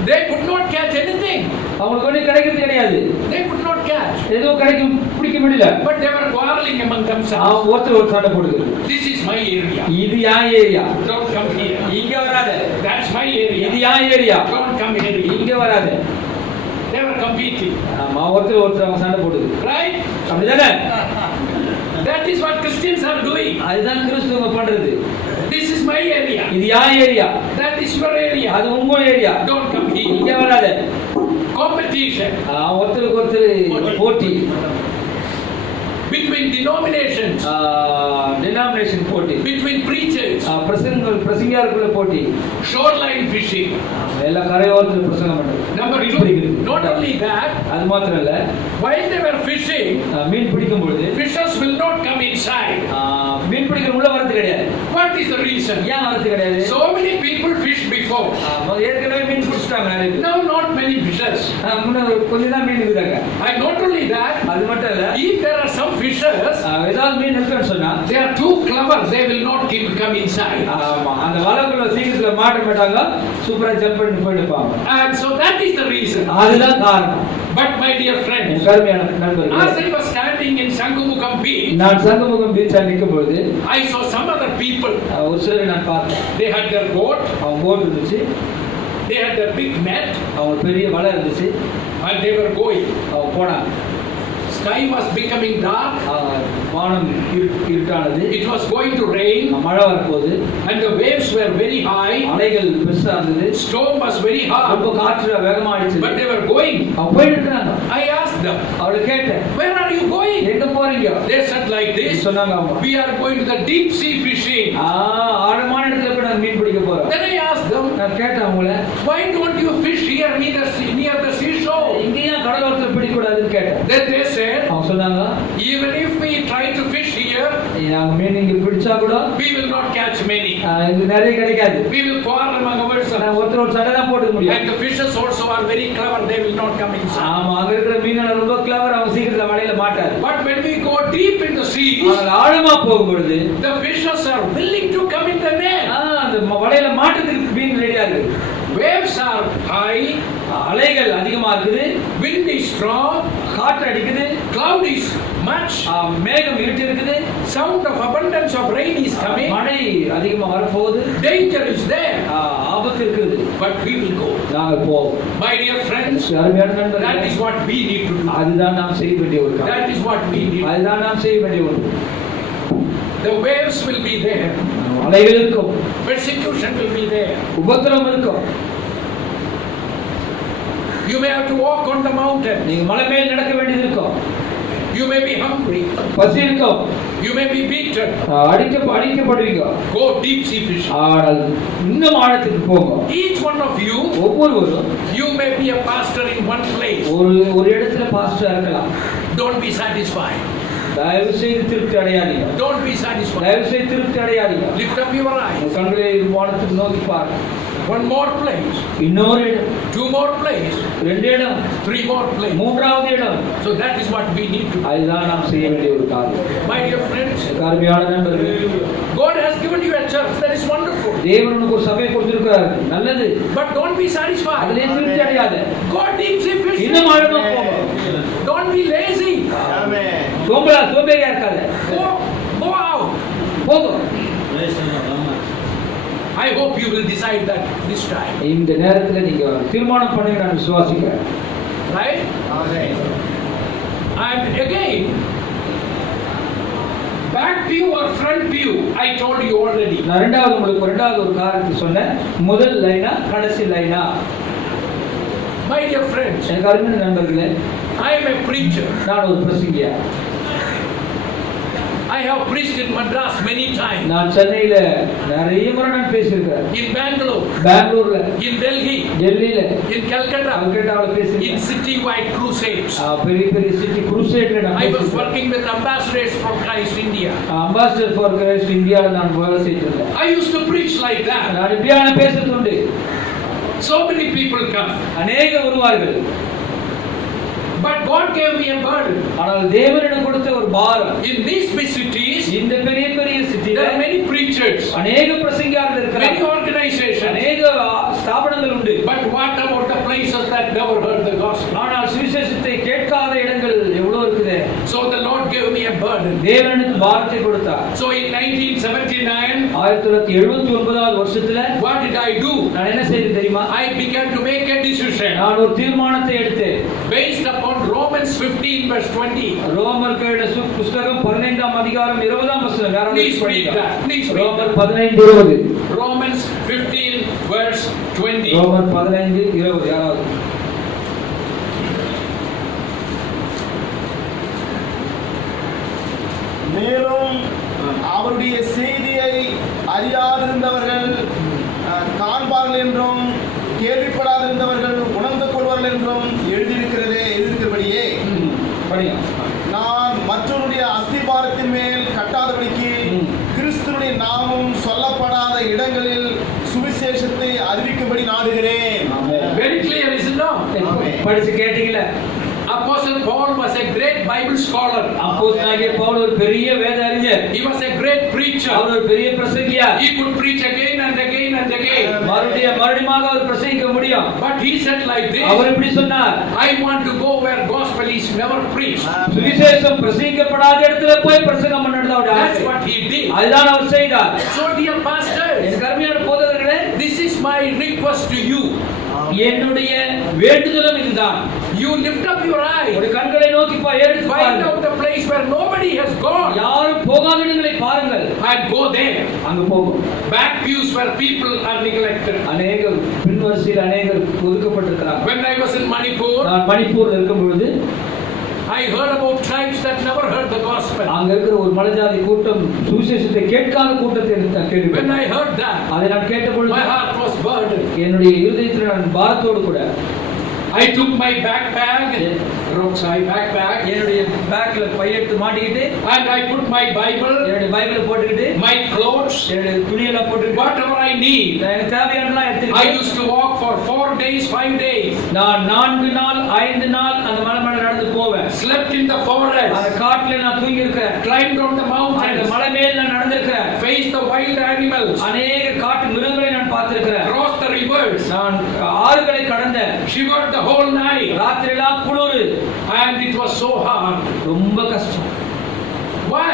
they could not catch anything. அவங்களுக்கு ஒண்ணு கிடைக்கிறது கிடையாது. They could not catch. ஏதோ கிடைக்கும் பிடிக்க முடியல. But they were quarreling among themselves. அவங்க ஒருத்தர் சண்டை போடுது. This is my area. இது யார் ஏரியா? Don't come here. இங்க வராத. That's my area. இது யார் ஏரியா? Don't come here. இங்க வராத. They were competing. ஆமா ஒருத்தர் அவங்க சண்டை போடுது. Right? அப்படிதானே? That is what Christians are doing. அதுதான் கிறிஸ்தவங்க பண்றது. This is my area. இது யார் area? That is your area. அது உங்க ஏரியா. Don't come here. இங்க வராத. Competition. ஒருத்தருக்கு ஒருத்தர் போட்டி. Between denominations. Denomination போட்டி. Between preachers. பிரசங்கியாருக்குள்ள போட்டி. Shoreline fishing. எல்லா கரையோரத்துல பிரசங்கம் பண்றது. Number 2. Not only that. அது மாத்திரம் இல்ல. While they were fishing, மீன் பிடிக்கும் பொழுது fishers will not come inside. மீன் பிடிக்கிற உள்ள வரது கிடையாது. What is the reason? ஏன் வரது கிடையாது? So many people fish before. ஏற்கனவே மீன் பிடிச்சிட்டாங்க நிறைய பேர். Now not many fishers. முன்ன கொஞ்சம் தான் மீன் இருக்குதாங்க. And not only that. அது மட்டும் இல்ல. If there are some fishers, ஏதாவது மீன் இருக்குன்னு சொன்னா they are too clever. They will not come inside. ஆமா அந்த வலைக்குள்ள சீக்கிரத்துல மாட்ட மாட்டாங்க. சூப்பரா ஜம்ப் பண்ணி போயிடுவாங்க. And so that is the reason. அதுதான் காரணம். But my dear friends, கருமையான நண்பர்களே, as I was standing in Shankumukam beach, நான் சங்கமுகம் பீச்ல நிக்கும் பொழுது I saw some other people. ஒரு சிலர் நான் பார்த்தேன். They had their boat. அவங்க போட் இருந்துச்சு. They had their big net. அவங்க பெரிய வலை இருந்துச்சு. And they were going. அவங்க போனாங்க. Sky was becoming dark. வானம் இருட்டானது. It was going to rain. மழை வரப்போகுது. And the waves were very high. அலைகள் பெருசா இருந்தது. Storm was very hard. ரொம்ப காற்று வேகமா அடிச்சது. But they were going. அவங்க போயிட்டு இருக்காங்க. I asked them. அவளை கேட்டேன். Where are you going? எங்க போறீங்க? They said like this. சொன்னாங்க அவங்க. We are going to the deep sea fishing. ஆழமான இடத்துல போய் நாங்க மீன் பிடிக்க போறோம். Then I asked them. நான் கேட்டேன் அவங்கள. Why don't you fish here near the seashore? இங்கேயா கடலோரத்துல பிடிக்க கூடாதுன்னு கேட்டேன். Then they said. அவங்க சொன்னாங்க. Even if we try to fish here, நாங்க மீன் இங்க பிடிச்சா கூட we will not catch many. இது நிறைய கிடைக்காது. We will quarrel among ourselves. நான் ஒருத்தர் சண்டை தான் போட்டுக்க முடியும். And the fishers also are very clever. They will not come inside. ஆமா அங்க இருக்கிற மீனவங்க ரொம்ப கிளவர். அவங்க சீக்கிரத்துல வலையில மாட்டாது. But when we go deep in the sea, ஆழமா போகும்போது the fishers are willing to come in the net. அந்த வலையில மாட்டதுக்கு மீன் ரெடியா இருக்கு. Waves are high. அலைகள் அதிகமா இருக்குது. Wind is strong. காற்று அடிக்குது. Cloud is much. மேகம் இருட்டி இருக்குது. Sound of abundance of rain is coming. மழை அதிகமா வரப்போகுது. Danger is there. ஆபத்து இருக்குது. But we will go. நாங்கள் போவோம். My dear friends, அருமையான நண்பர்களே, that is what we need to do. அதுதான் நாம் செய்ய வேண்டிய ஒரு காரியம். That is what we need. அதுதான் நாம் செய்ய வேண்டிய ஒன்று. The waves will be there. அலைகள் இருக்கும். Persecution will be there. உபத்திரவம் இருக்கும். You may have to walk on the mountain. நீங்க மலை மேல் நடக்க வேண்டியது இருக்கும். You may be hungry. பசி இருக்கும். You may be beaten. அடிக்கப்படுவீங்க. Go deep sea fishing. ஆனால் இன்னும் ஆழத்துக்கு போங்க. Each one of you, ஒவ்வொருவரும், you may be a pastor in one place. ஒரு இடத்துல பாஸ்டரா இருக்கலாம். Don't be satisfied. தயவு செய்து திருப்தி அடையாதீங்க. Don't be satisfied. தயவு செய்து திருப்தி அடையாதீங்க. Lift up your eyes. உங்க கண்களை வானத்துக்கு நோக்கி பாருங்க. One more place. இன்னொரு இடம். Two more place. ரெண்டு இடம். Three more place. மூன்றாவது இடம். So that is what we need to do. அதுதான் நாம் செய்ய வேண்டிய ஒரு காரியம். My dear friends, அருமையான நண்பர்களே, God has given you a church. That is wonderful. தேவன் உங்களுக்கு ஒரு சபையை கொடுத்திருக்கிறார். நல்லது. But don't be satisfied. அதிலே திருப்தி அடையாத. God needs you. இன்னும் ஆழமா போங்க. Don't be lazy. Amen. சோம்பேறியா இருக்காத. Go out. போகும். I hope you will decide that this time. இந்த நேரத்துல நீங்க தீர்மானம் பண்ணி நான் விசுவாசிக்கிறேன். Right? Amen. And again, back view or front view, I told you already. நான் உங்களுக்கு இரண்டாவது ஒரு காரியத்தை சொன்னேன். முதல் லைனா கடைசி லைனா? My dear friends, எனக்கு அருமையான நண்பர்களே, I am a preacher. நான் ஒரு பிரசங்கியா. I have preached in Madras many times. நான் சென்னையில நிறைய முறை நான் பேசியிருக்கேன். In Bangalore. பெங்களூர்ல. In Delhi. டெல்லியில. In Calcutta. கல்கட்டால பேசியிருக்கேன். In city-wide crusades. பெரிய பெரிய சிட்டி crusade நான் I was working with ambassadors from Christ India. Ambassador for Christ India நான் வேலை செய்திருந்தேன். I used to preach like that. நான் இப்படியான பேசுறது. So many people come. அநேக வருவார்கள். But God gave me a burden. ஆனால் தேவன் எனக்கு கொடுத்த ஒரு பாரம். In these big cities, இந்த பெரிய பெரிய சிட்டில there are many preachers. அநேக பிரசங்கியாளர்கள் இருக்கிறார்கள். Many organizations. அநேக ஸ்தாபனங்கள் உண்டு. But what about the places that never heard the gospel? ஆனால் சுவிசேஷத்தை கேட்காத இடங்கள் எவ்வளவு இருக்குது. So the Lord gave me a burden. தேவன் எனக்கு பாரத்தை கொடுத்தார். So in 1979, 1979வது வருஷத்துல what did I do? நான் என்ன செய்தேன் தெரியுமா? I began to make a decision. நான் ஒரு தீர்மானத்தை எடுத்தேன். Based upon Romans 15 verse 20. ரோமர்கள் புத்தகம் 15ஆம் அதிகாரம் 20ஆம் வசனம். Please read that. Please read ரோமர் that. 15:20. Romans 15 verse 20. ரோமர் 15:20. யாராவது? மேலும் அவருடைய செய்தியை அறியாதிருந்தவர்கள் காண்பார்கள் என்றும் கேள்விப்படாதிருந்தவர்கள் உணர்ந்து கொள்வார்கள் என்றும் எழுதியிருக்கிறபடியே நான் மற்றவருடைய அஸ்திபாரத்தின் மேல் கட்டாதபடிக்கு கிறிஸ்துவின் நாமம் சொல்லப்படாத இடங்களில் சுவிசேஷத்தை அறிவிக்கும்படி நாடுகிறேன். Very clear, is it not? படிச்சு கேட்டீங்களா? Apostle Paul was a great Bible scholar. அப்போஸ்தலனாகிய பவுல் ஒரு பெரிய வேத அறிஞர். He was a great preacher. அவர் ஒரு பெரிய பிரசங்கியார். He could preach again and again and again. மறுபடியும் அவர் பிரசங்கிக்க முடியும். But he said like this. அவர் இப்படி சொன்னார். I want to go where gospel is never preached. சுவிசேஷம் பிரசங்கிக்கப்படாத இடத்துல போய் பிரசங்கம் பண்ணறது அவருடைய ஆசை. That's what he did. அதுதான் அவர் செய்தார். So dear pastors, என் கர்மியான போதகர்களே, this is my request to you. என்னுடைய வேண்டுதலும் இதுதான். You lift up your eyes. உங்களுடைய கண்களை நோக்கி எடுத்து Find பாருங்கள். out the place where nobody has gone. யாரும் போகாத இடங்களை பாருங்கள். And go there. அங்க போகும். Back pews where people are neglected. அநேகர் பின்வரிசையில் அநேகர் ஒதுக்கப்பட்டிருக்கிறார்கள். When I was in Manipur, நான் மணிப்பூர்ல இருக்கும் பொழுது I heard about tribes that never heard the gospel. அங்க இருக்கிற ஒரு மலைஜாதி கூட்டம் சுவிசேஷத்தை கேட்காத கூட்டத்தை நான் கேள்விப்பட்டேன். When I heard that, அதை நான் கேட்ட பொழுது my heart was burdened. என்னுடைய இதயத்தில் நான் பாரத்தோடு கூட I took my backpack, roadside backpack, என்னுடைய பேக்ல பையெடுத்து மாட்டிக்கிட்டு, and I put my Bible, என்னுடைய பைபிளை போட்டுக்கிட்டு, my clothes, என்னுடைய துணியெல்லாம் போட்டுக்கிட்டு, whatever I need. எனக்கு தேவையானதெல்லாம் I எடுத்துக்கிட்டு, used to walk for 4 days, 5 days. நான் 4 நாள் 5 நாள் அந்த மலை மேல நடந்து போவேன். Slept in the forest. அந்த காட்டுல நான் தூங்கி இருக்கேன். Climbed on the அந்த mountains. மலை மேல நான் நடந்திருக்கிறேன். Faced the wild animals. அநேக காட்டு மிருகங்களை நான் பார்த்திருக்கிறேன். Crossed the rivers. நான் ஆறுகளை கடந்தேன். Shivered the whole night. ராத்திரிலாம் குளிரு. And it was so hard. ரொம்ப கஷ்டம். Why?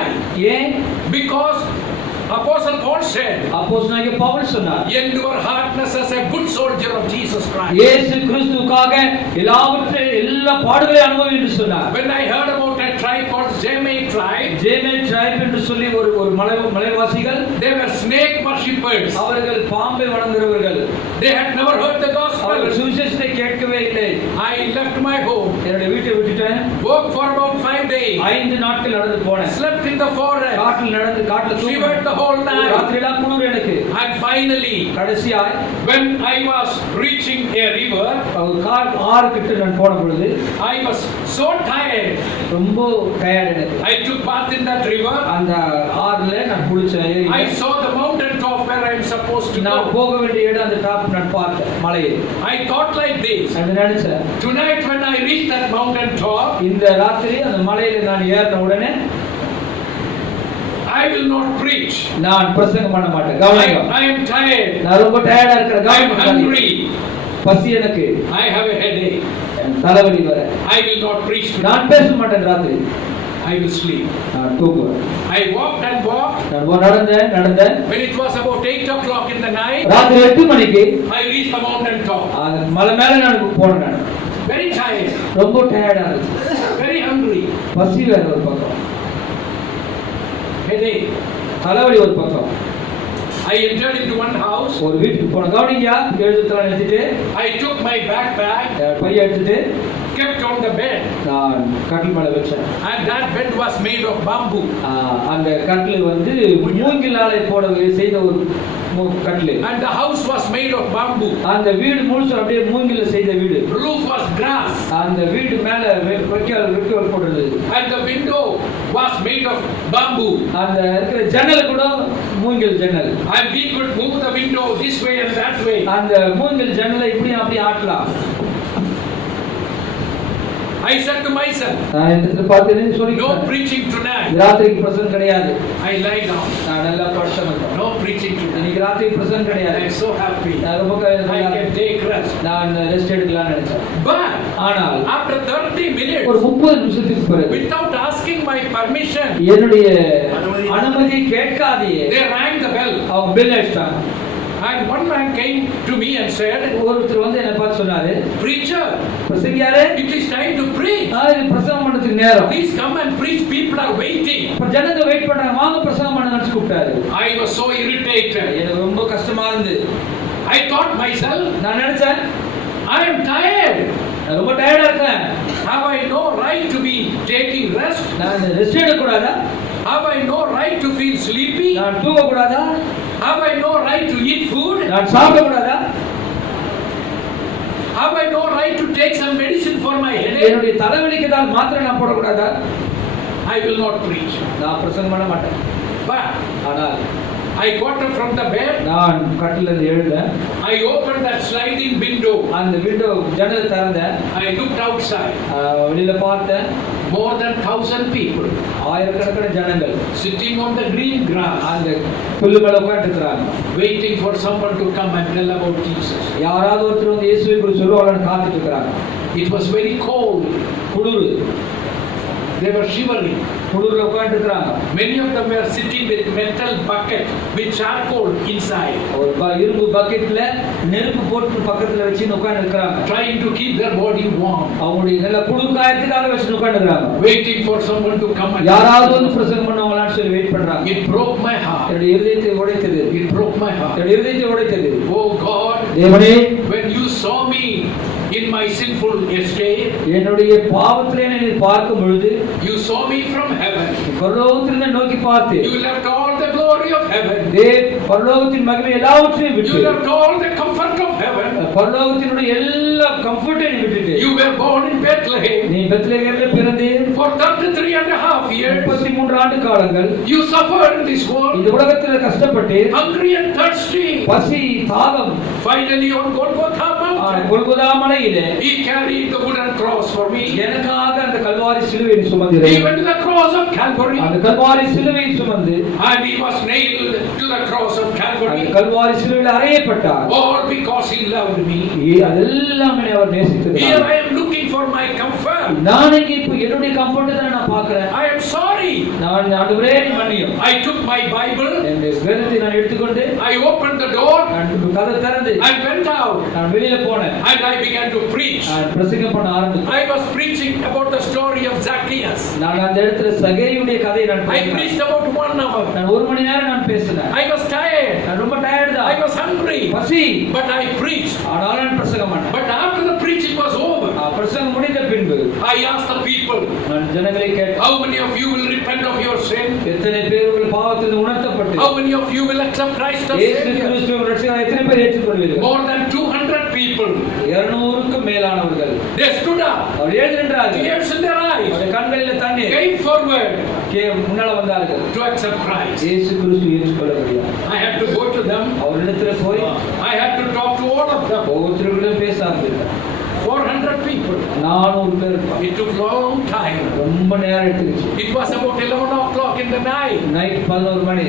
ஏன்? Because Apostle Paul said, அப்போஸ்தலனாகிய பவுல் சொன்னார், endure hardness as a good soldier of Jesus Christ. இயேசு கிறிஸ்துவுக்காக எல்லா பாடுகளையும் அனுபவி என்று சொன்னார். When I heard about a tribe called Jemai tribe என்று சொல்லி ஒரு மலைவாசிகள், they were snake worshippers. அவர்கள் பாம்பை வணங்குகிறவர்கள். They had never heard the gospel. அவர்கள் சுவிசேஷத்தை கேட்கவே இல்லை. I left my home. என்னுடைய வீட்டை விட்டுட்டேன். Walked for about 5 days. 5 நாட்கள் நடந்து போனேன். Slept in the forest. காட்டுல Shivered the whole night. ராத்திரிலாம் குளிர் எனக்கு. And finally, கடைசியாய் when I was reaching a river, ஆறு கிட்ட நான் போன பொழுது I was so tired. ரொம்ப டயர்ட் எனக்கு. I took bath in that river. அந்த ஆறுல நான் குளிச்சேன். I saw the mountain top where I am supposed to நான் go. போக வேண்டிய இடம் அந்த டாப் நான் பார்த்தேன் மலையை. I thought like this. அது நினைச்சேன். Tonight when I reach that mountain top, இந்த ராத்திரி அந்த மலையில நான் ஏறின உடனே I will not preach. நான் பிரசங்கம் பண்ண மாட்டேன். கவனிங்க. I am tired. நான் ரொம்ப டயர்டா இருக்கேன். I am hungry. பசி எனக்கு. I have a headache. தலைவலி வர. I will not preach tonight. நான் பேச மாட்டேன் ராத்திரி. I will sleep. நான் தூங்குவேன். I walked and walked. நான் நடந்தேன். When it was about 8 o'clock in the night, ராத்திரி 8 மணிக்கு I reached the mountain top. அந்த மலை மேல நான் போனேன். நான் Very tired. ரொம்ப டயர்டா இருந்துச்சு. Very hungry. பசி வேற ஒரு பக்கம். Headache. தலைவலி ஒரு பக்கம். I entered into one house. ஒரு வீட்டுக்கு போனேன். கவனிங்க. எழுதுதெல்லாம் எடுத்துட்டு I took my backpack. பைய எடுத்துட்டு Kept on the bed. நான் கட்டில் மேல வச்சேன். And that bed was made of bamboo. அந்த கட்டில் வந்து மூங்கிலால போட செய்த ஒரு கட்டில். And the house was made of bamboo. அந்த வீடு முழுசு அப்படியே மூங்கில செய்த வீடு. Roof was grass. அந்த வீடு மேல வைக்கோல் போடுறது. And the window was made of bamboo. அந்த இருக்கிற ஜன்னல் கூட மூங்கில் ஜன்னல். And we could move the window this way and that way. அந்த மூங்கில் ஜன்னலை இப்படி அப்படி ஆட்டலாம். I said to myself, நான் இந்த பார்த்தேன்னு சொல்லி no preaching tonight. ராத்திரிக்கு பிரசங்கம் கிடையாது. I lie down. நான் நல்லா படுத்தேன். No preaching tonight. இன்னைக்கு ராத்திரிக்கு பிரசங்கம் கிடையாது. I am so happy. நான் ரொம்ப I can take rest. நான் ரெஸ்ட் எடுக்கலாம்னு நினைச்சேன். But ஆனால் after 30 minutes, ஒரு 30 நிமிஷத்துக்கு பிறகு without asking my permission, என்னுடைய அனுமதி கேட்காதே they rang the bell. அவங்க பெல் அடிச்சாங்க. And one man came to me and said, ஒருத்தர் வந்து என்ன பார்த்து சொன்னாரு, preacher, பிரசங்கியாரே, it is time to preach. இது பிரசங்கம் பண்றதுக்கு நேரம். Please come and preach. People are waiting. ஜனங்க வெயிட் பண்றாங்க. வாங்க பிரசங்கம் பண்ண கூப்பிட்டாரு. I was so irritated. எனக்கு ரொம்ப கஷ்டமா இருந்தது. I thought myself, நான் நினைச்சேன், I am tired. நான் ரொம்ப டயர்டா இருக்கேன். Have I no right to be taking rest? நான் ரெஸ்ட் எடுக்க கூடாதா? Have I no right to feel sleepy? நான் தூங்க கூடாதா? Have I no right to eat food? நான் சாப்பிட கூடாதா? Have I no right to take some medicine for my headache? என்னுடைய தலைவலிக்கு தான் மாத்திரை நான் போட கூடாதா? I will not preach. நான் பிரசங்கம் பண்ண மாட்டேன். But ஆனால் I got up from the bed. நான் கட்டில இருந்து எழுந்தேன். I opened that sliding window. அந்த விண்டோ ஜன்னல் திறந்தேன். I looked outside. வெளியில பார்த்தேன். More than 1,000 people. ஆயிரக்கணக்கான ஜனங்கள் sitting on the green grass. அந்த புல்லு மேல உட்கார்ந்திருக்காங்க. Waiting for someone to come and tell about Jesus. யாராவது ஒருத்தர் வந்து இயேசுவை குறித்து சொல்லுவாங்கன்னு காத்துட்டு இருக்காங்க. It was very cold. குளிர். They were shivering. குளிர்ல உட்கார்ந்திருக்காங்க. Many of them were sitting with metal bucket with charcoal inside. ஒரு இரும்பு பக்கெட்ல நெருப்பு போட்டு பக்கத்துல வச்சு உட்கார்ந்திருக்காங்க. Trying to keep their body warm. அவங்களுடைய நல்ல குளிர் காயத்துக்காக வச்சு உட்கார்ந்திருக்காங்க. Waiting for someone to come and யாராவது வந்து பிரசங்கம் பண்ணுவாங்களான்னு சொல்லி வெயிட் பண்றாங்க. It broke my heart. என்னுடைய இதயத்தை உடைத்தது. It broke my heart. என்னுடைய இதயத்தை உடைத்தது. Oh God, தேவனே, when you saw me in my sinful estate, என்னுடைய பாவத்திலே என்னை பார்க்கும் பொழுது, you saw me from heaven. பரலோகத்திலிருந்து நோக்கி பார்த்து, You left all the glory of heaven. பரலோகத்தின் மகிமை எல்லாவற்றையும் You விட்டு, left all the comfort of heaven. பரலோகத்தினுடைய எல்லா கம்ஃபர்ட்டையும் விட்டுட்டு, You were born in Bethlehem. நீ பெத்லகேமில் பிறந்து For 33 and a half years. 33 ஆண்டு காலங்கள் You suffered in this world. இந்த உலகத்தில் கஷ்டப்பட்டு, Hungry and thirsty. பசி தாகம், Finally on Golgotha mountain, Golgotha மலையிலே He carried the wooden cross for me. எனக்காக அந்த கல்வாரி சிலுவையை சுமந்தார். He went to the cross of Calvary. அந்த கல்வாரி சிலுவையை சுமந்து, And He was nailed to the cross of அந்த Calvary. கல்வாரி சிலுவையில் அறையப்பட்டார். All because He loved me. அதெல்லாம் அவர் நேசித்தது. Here I am looking for my comfort. நான் இங்க இப்போ என்னுடைய கம்ஃபர்ட் தான் நான் பார்க்கிறேன். I am sorry. நான் ஆண்டவரே மன்னியும். I took my Bible. என்னுடைய வேதத்தை நான் எடுத்துக்கொண்டு, I opened the door. நான் கதவை திறந்து, I went out. நான் வெளியில போனேன். And I began to preach. நான் பிரசங்கம் பண்ண ஆரம்பித்தேன். I was preaching about the story of Zacchaeus. நான் அந்த இடத்துல சகேயுடைய கதையை நான் I preached about 1 hour. நான் 1 மணி நேரம் நான் பேசினேன். I was tired. நான் ரொம்ப டயர்ட் தான். I was hungry. பசி. But I preached. ஆனால் நான் பிரசங்கம் பண்ணேன். But after the preaching was over, பிரசங்கம் முடிந்த பின்பு, I asked the people, நான் ஜனங்களை கேட்டேன், how many of you will repent of your sin? எத்தனை பேர் உங்கள் பாவத்தில் உணர்த்தப்பட்டு How many of you will accept Christ as இயேசு Savior? கிறிஸ்துவை ரட்சகராக எத்தனை பேர் ஏற்றுக்கொள்வீர்கள்? More than 200 people. 200க்கும் மேலானவர்கள் They stood up, அவர் எழுந்திருந்தார்கள், tears in their eyes, அவருடைய கண்களில் தண்ணீர், came forward முன்னால வந்தார்கள், to accept Christ. இயேசு கிறிஸ்து ஏற்றுக்கொள்ள முடியாது. I had to go to them. அவரிடத்துல போய் I had to talk to all of them. ஒவ்வொருத்தருடன் பேச ஆரம்பித்தார். 400 people. 400 பேர். It took long time. ரொம்ப நேரம் எடுத்துச்சு. It was about 11 o'clock in the night. Night 11 மணி.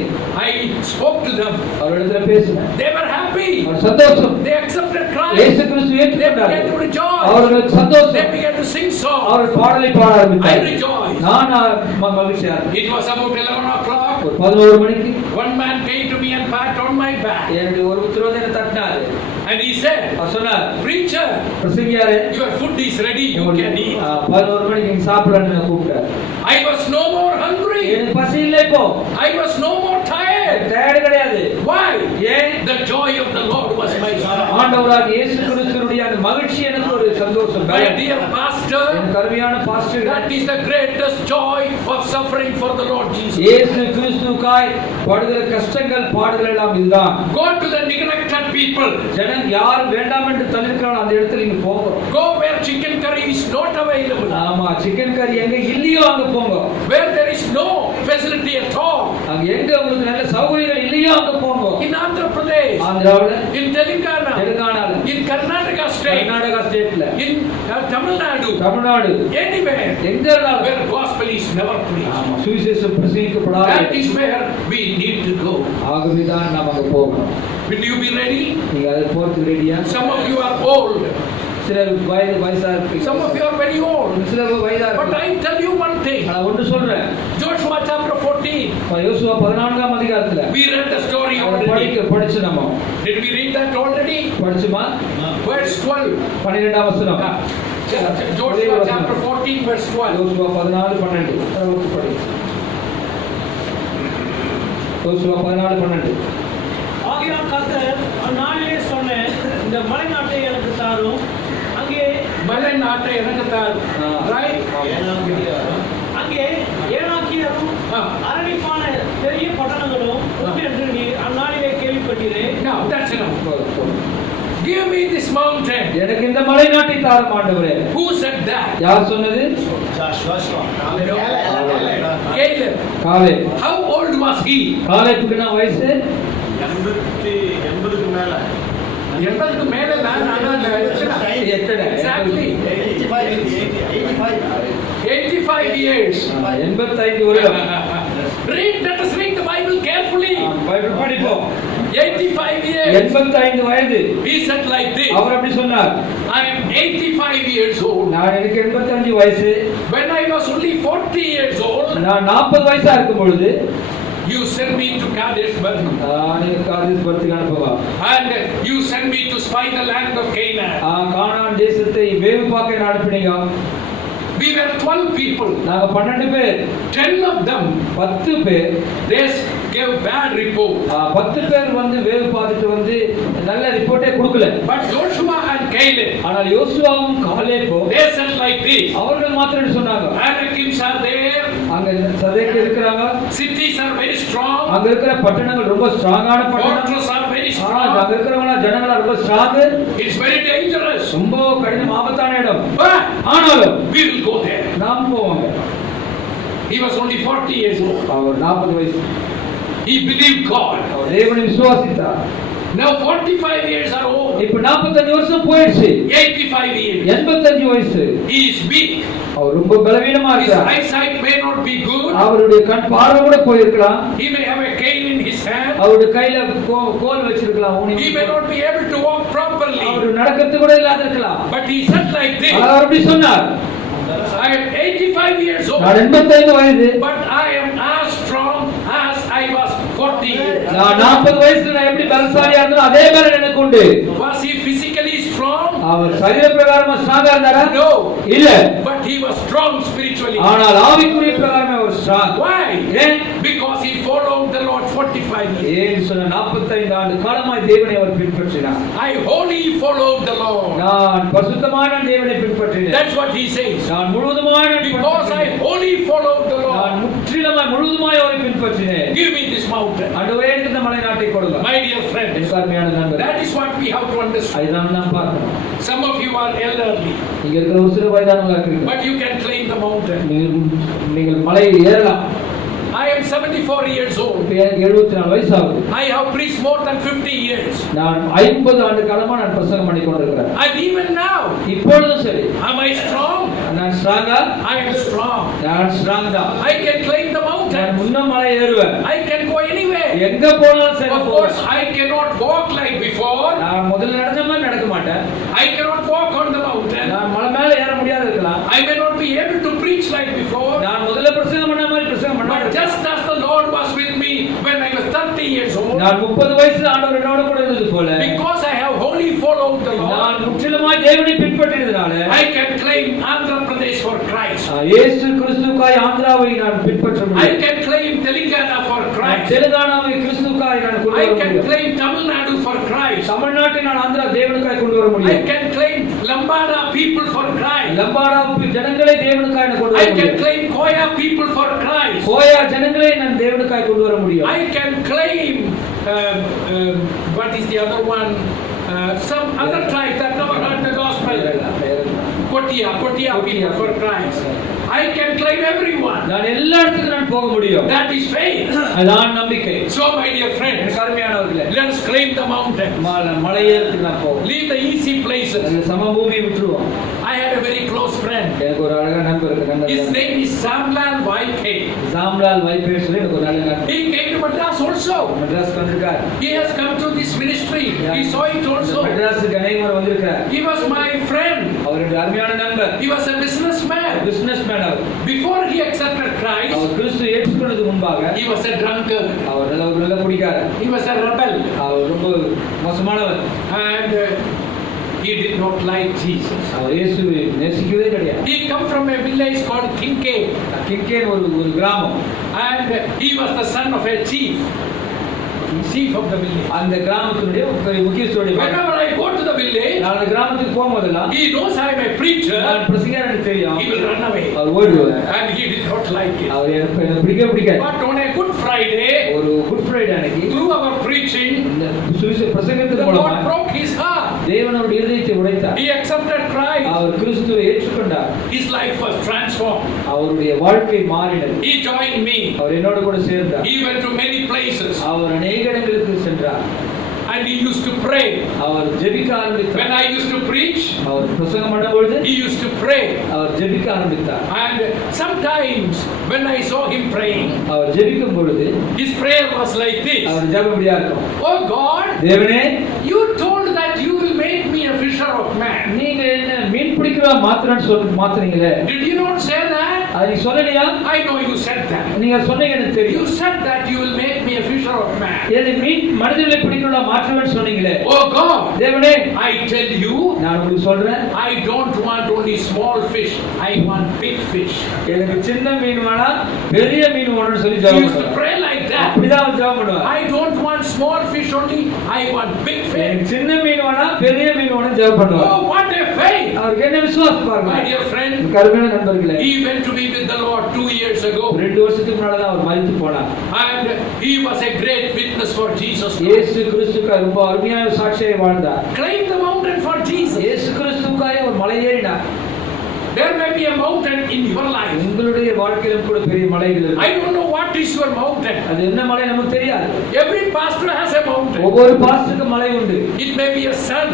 I spoke to them. அவரிடத்துல பேசினேன். They were happy. அவர் சந்தோஷம். They accepted Christ. இயேசு கிறிஸ்து They began ஏற்றுக்கொண்டார்கள். to rejoice. அவர்கள் சந்தோஷம். They began to sing songs. அவர் பாடலை பாட I ஆரம்பித்தார். rejoiced. நான் மகிழ்ச்சியா. It was about 11 o'clock. 11 மணிக்கு One man came to me and pat on my back. என்னுடைய ஒரு புத்திரன் என்ன தட்டினார். And he said, அவர் சொன்னார், preacher, பிரசங்கியாரே, your food is ready. You can eat. 11 மணிக்கு நீங்க சாப்பிடணும்னு கூப்பிட்டார். I was no more hungry. எனக்கு பசி இல்லை இப்போ. I was no more tired. Tired கிடையாது. Why? ஏன்? The joy of the Lord was my strength. ஆண்டவராகிய இயேசு கிறிஸ்துவினுடைய அந்த மகிழ்ச்சி எனக்கு ஒரு சந்தோஷம். My dear pastor, என் கருமையான pastor, that is the greatest joy of suffering for the Lord Jesus. இயேசு கிறிஸ்துவுக்காய் படுகிற கஷ்டங்கள் பாடுகள் எல்லாம் இதுதான். Go to the neglected people. ஜனங்க யார் வேண்டாம் என்று தள்ளிருக்கானோ அந்த இடத்துல நீங்க போங்க. Go where chicken curry is not available. ஆமா, சிக்கன் கறி எங்க இல்லையோ அங்க போங்க. Where there is no facility at all. அங்க எங்க உங்களுக்கு நல்ல சௌகரியங்கள் இல்லையோ அங்க போங்க. In Andhra Pradesh, ஆந்திராவுல, in Telangana, தெலுங்கானால, in Karnataka state, கர்நாடகா ஸ்டேட்ல, in Tamil Nadu, தமிழ்நாடு, anywhere எங்க இருந்தாலும் where gospel is never preached. ஆமா, சுவிசேஷம் பிரசங்கிக்கப்படாத That is where we need to go. ஆகவேதான் நாம் அங்க போகணும். Will you be ready? நீங்க அதை போறதுக்கு ரெடியா? Some of you are old. சிலர் வயசா இருக்கு. Some of you are very old. சிலர் வயதா But இருக்கு. I tell you one thing. நான் ஒன்று சொல்றேன். Joshua chapter 14. யோசுவா 14ஆம் அதிகாரத்துல We read the story already. படிச்சு நம்ம. Did we read that already? படிச்சுமா? Verse 12. 12ஆம் வசனம். Joshua chapter 14 verse 12. யோசுவா 14:12. அதை படி. யோசுவா 14:12. ஆகையால் கர்த்தர் அந்நாளிலே சொன்ன இந்த மலைநாட்டை எனக்கு தாரும், அங்கே மலை நாட்டை எனக்கு தாரும். Right? அங்கே ஏனாக்கியரும் அரணிப்பான பெரிய பட்டணங்களும் உண்டு என்று நீர் அந்நாளிலே கேள்விப்பட்டீரே. Now that's enough. Give me this mountain. எனக்கு இந்த மலை நாட்டை தாரும் ஆண்டவரே. Who said that? யார் சொன்னது? Caleb. Caleb. How old was he? காலேப்புக்கு என்ன வயசு? 80க்கு மேல. 80க்கு மேல தான். எத்தனை? Exactly. 85 years. 85 வருடம். Let us read the Bible carefully. Bible படிப்போம். 85 years. 85 வயது. He said like this. அவர் அப்படி சொன்னார். I am 85 years old. நான் எனக்கு 85 வயசு. When I was only 40 years old, நான் 40 வயசா இருக்கும் பொழுது you sent me to Kadesh Barnea. நீங்க காதேஸ் பர்த்துக்கு அனுப்புவா. And you sent me to spy the land of Canaan. கானான் தேசத்தை வேவு பார்க்க அனுப்பினீங்க. We were 12 people. நாங்க 12 பேர். 10 of them, 10 பேர், they gave bad report. 10 பேர் வந்து வேவு பார்த்துட்டு வந்து நல்ல ரிப்போர்ட்டே கொடுக்கல. But Joshua and Caleb, ஆனால் யோசுவாவும் காலேப்பும் they said like this. அவர்கள் மாத்திரம் சொன்னாங்க. Anakims are there. அங்க சதைக்கு இருக்கிறாங்க. Cities are very strong. அங்க இருக்கிற பட்டணங்கள் ரொம்ப ஸ்ட்ராங்கான பட்டணங்கள். Fortresses are very அங்க strong. இருக்கிறவங்க ஜனங்களா ரொம்ப ஸ்ட்ராங். It's very dangerous. ரொம்ப கடினம் ஆபத்தான இடம். But ஆனாலும் we will go there. நாம் போவாங்க. He was only 40 years old. அவர் 40 வயசு. He believed God. அவர் தேவனை விசுவாசித்தார். Now 45 years are old. இப்ப 45 வருஷம் போயிடுச்சு. 85 years. 85 வயசு. He is weak. அவர் ரொம்ப பலவீனமா His இருக்கார். eyesight may not be good. அவருடைய கண் பார்வை கூட போயிருக்கலாம். He may have a cane in his hand. அவருடைய கையில கோல் வச்சிருக்கலாம். He may not be able to walk properly. அவர் நடக்கிறது கூட இல்லாத இருக்கலாம். But he said like this. அவர் அப்படி சொன்னார். I am 85 years old. நான் 85 வயது. But I am as strong as I was 40 years. நான் 40 வயசுல நான் எப்படி பலசாலியா இருந்தனோ அதே மாதிரி எனக்கு உண்டு. Was he physically strong? அவர் சரீர பிரகாரமா ஸ்ட்ராங்கா இருந்தாரா? No. இல்ல. But he was strong spiritually. ஆனால் ஆவிக்குரிய பிரகாரமா அவர் ஸ்ட்ராங். Why? ஏன்? Because he followed the Lord 45 years. ஏன் சொன்ன 45 ஆண்டு காலமாய் தேவனை அவர் பின்பற்றினார். I wholly followed the Lord. நான் பரிசுத்தமான தேவனை பின்பற்றினேன். That's what he says. நான் முழுவதுமாய் Because I wholly followed the நான் Lord. முற்றிலுமாய் முழுவதுமாய் அவரை பின்பற்றினேன். Give me this mountain. ஆண்டவரே எனக்கு இந்த மலை நாட்டை கொடுங்க. My dear friends, எனக்கு அருமையான நண்பர், that is what we have to understand. அதுதான் நாம் பார்க்கணும். Some of you are elderly, இங்க இருக்கிற ஒரு சில வயதானவங்களா இருக்கீங்க. but you can claim the mountain. நீங்கள் மலையில் ஏறலாம். I am 74 years old. எனக்கு 74 வயசு ஆகுது. I have preached more than 50 years. நான் 50 ஆண்டு காலமா நான் பிரசங்கம் பண்ணி கொண்டிருக்கிறேன். And even now, இப்பொழுதும் சரி. am I strong? நான் ஸ்ட்ராங்கா? I am strong. நான் ஸ்ட்ராங் தான். I can climb the நான் mountain. முன்ன மலை ஏறுவேன். I can go anywhere. எங்க போனாலும் சரி. Of course, I cannot walk like before. நான் முதல்ல நடந்த மாதிரி நடக்க மாட்டேன். I cannot walk on the mountain. நான் மலை மேல ஏற முடியாது இருக்கலாம். I may not be able to preach like before. நான் முதல்ல பிரசங்கம் பண்ண மாதிரி பிரசங்கம் பண்ண But மாட்டேன். just as the Lord was with me when I was 30 years old, நான் 30 வயசுல ஆண்டவர் என்னோட கூட இருந்தது போல, because I have wholly followed the நான் Lord, முற்றிலுமாய் தேவனை பின்பற்றினதுனால I can claim Andhra Pradesh for Christ. இயேசு கிறிஸ்துவுக்காய் ஆந்திராவை நான் பின்பற்ற I முடியும். can claim Telangana for Christ. தெலுங்கானாவை கிறிஸ்துவுக்காய் நான் கொண்டு I வர can முடியும். claim Tamil Nadu for Christ. தமிழ்நாட்டை நான் ஆந்திரா தேவனுக்காய் கொண்டு வர I முடியும். can claim Lambada people for Christ. லம்பாடா ஜனங்களை தேவனுக்காய் நான் கொண்டு வர I can முடியும். claim Koya people for Christ. கோயா ஜனங்களை நான் தேவனுக்காய் கொண்டு வர முடியும். I can claim what is the other one? Some other tribe that never heard the gospel. Kotia people for Christ. I can claim everyone. நான் எல்லா இடத்துக்கும் நான் போக முடியும். That is faith. அதான் நம்பிக்கை. So my dear friends, எனக்கு அருமையானவர்களே, let's claim the mountain. மலையேறதுக்கு நான் போவோம். Leave the easy places. அந்த சமபூமியை விட்டுருவோம். I had a very close friend. எனக்கு ஒரு அழகான நண்பர் இருக்காங்க. His name is Samlal YK. சாம்லால் வைபேஷ் சொல்லி எனக்கு ஒரு நல்ல நண்பர். He came to Madras also. Madras வந்திருக்கார். He has come to this ministry. He saw it also. மெட்ராஸுக்கு அனைவரும் வந்திருக்கார். He was my friend. அவருடைய அருமையான நண்பர். He was a businessman. Businessman அவர். Before he accepted Christ, அவர் கிறிஸ்துவை ஏற்றுக்கொண்டது முன்பாக he was a drunkard. அவர் நல்ல குடிக்காரர். He was a rebel. அவர் ரொம்ப மோசமானவர். And he did not like Jesus. அவர் இயேசுவை நேசிக்கவே கிடையாது. He come from a village called Kinke. கிங்கேன் ஒரு கிராமம். And he was the son of a chief of the village. அந்த கிராமத்தினுடைய முக்கியஸ்தருடைய மகன். Whenever I go to the village, நான் அந்த கிராமத்துக்கு போகும்போதெல்லாம் he knows I am a preacher. நான் பிரசங்கர் எனக்கு தெரியும். He will run away. அவர் ஓடுவார். And he did not like it. அவர் எனக்கு பிடிக்காது. But on a Good Friday, ஒரு குட் ஃப்ரைடே அன்னைக்கு through our preaching, இந்த பிரசங்கத்தின் the Lord மூலமா broke his heart. தேவன் அவருடைய இதயத்தை உடைத்தார். He accepted Christ. அவர் கிறிஸ்துவை ஏற்றுக்கொண்டார். His life was transformed. அவருடைய வாழ்க்கை மாறினது. He joined me. அவர் என்னோட கூட சேர்ந்தார். He went to many places. அவர் அநேக இடங்களுக்கு சென்றார். And he used to pray. அவர் ஜெபிக்க ஆரம்பித்தார். When I used to preach, அவர் பிரசங்கம் பண்ணும்போது he used to pray. அவர் ஜெபிக்க ஆரம்பித்தார். And sometimes when I saw him praying, அவர் ஜெபிக்கும் பொழுது his prayer was like this. அவர் ஜெபம் இப்படியா இருக்கும். Oh God, தேவனே, you told that you will make me a fisher of men. நீங்க என்ன மீன் பிடிக்கிறவா மாத்துறீங்களே. Did you not say that? அது நீ சொல்லலையா? I know you said that. நீங்க சொன்னீங்க எனக்கு You தெரியும். said that you will make me a fisher of men. என்னை மீன் மனிதர்களை பிடிக்கிறவா மாற்றுவேன்னு சொன்னீங்களே. Oh God, தேவனே, I tell you, நான் உங்களுக்கு சொல்றேன், I don't want only small fish. I want big fish. எனக்கு சின்ன மீன் வேணாம், பெரிய மீன் வேணும்னு சொல்லி He ஜெபம் used to பண்ணுவார். pray like that. அப்படிதான் அவர் ஜெபம் பண்ணுவார். I don't want small fish only. I want big fish. எனக்கு சின்ன மீன் வேணாம், பெரிய மீன் வேணும்னு ஜெபம் பண்ணுவார். Oh, what a faith! அவருக்கு என்ன விசுவாசம் பாருங்க. My dear friend, கருமையான நண்பர்களே, he went to be with the Lord 2 years ago. 2 வருஷத்துக்கு முன்னால தான் அவர் மரித்து போனார். And he was a great witness for Jesus. இயேசு கிறிஸ்துவுக்காக ரொம்ப அருமையான சாட்சியாய் வாழ்ந்தார். Claim the mountain for Jesus. இயேசு கிறிஸ்துவுக்காக ஒரு மலை ஏறினார். There may be a mountain in your life. உங்களுடைய வாழ்க்கையிலும் கூட பெரிய மலைகள் இருக்கு. I don't know what is your mountain. அது என்ன மலை நமக்கு தெரியாது. Every pastor has a mountain. ஒவ்வொரு பாஸ்டருக்கும் மலை உண்டு. It may be a son.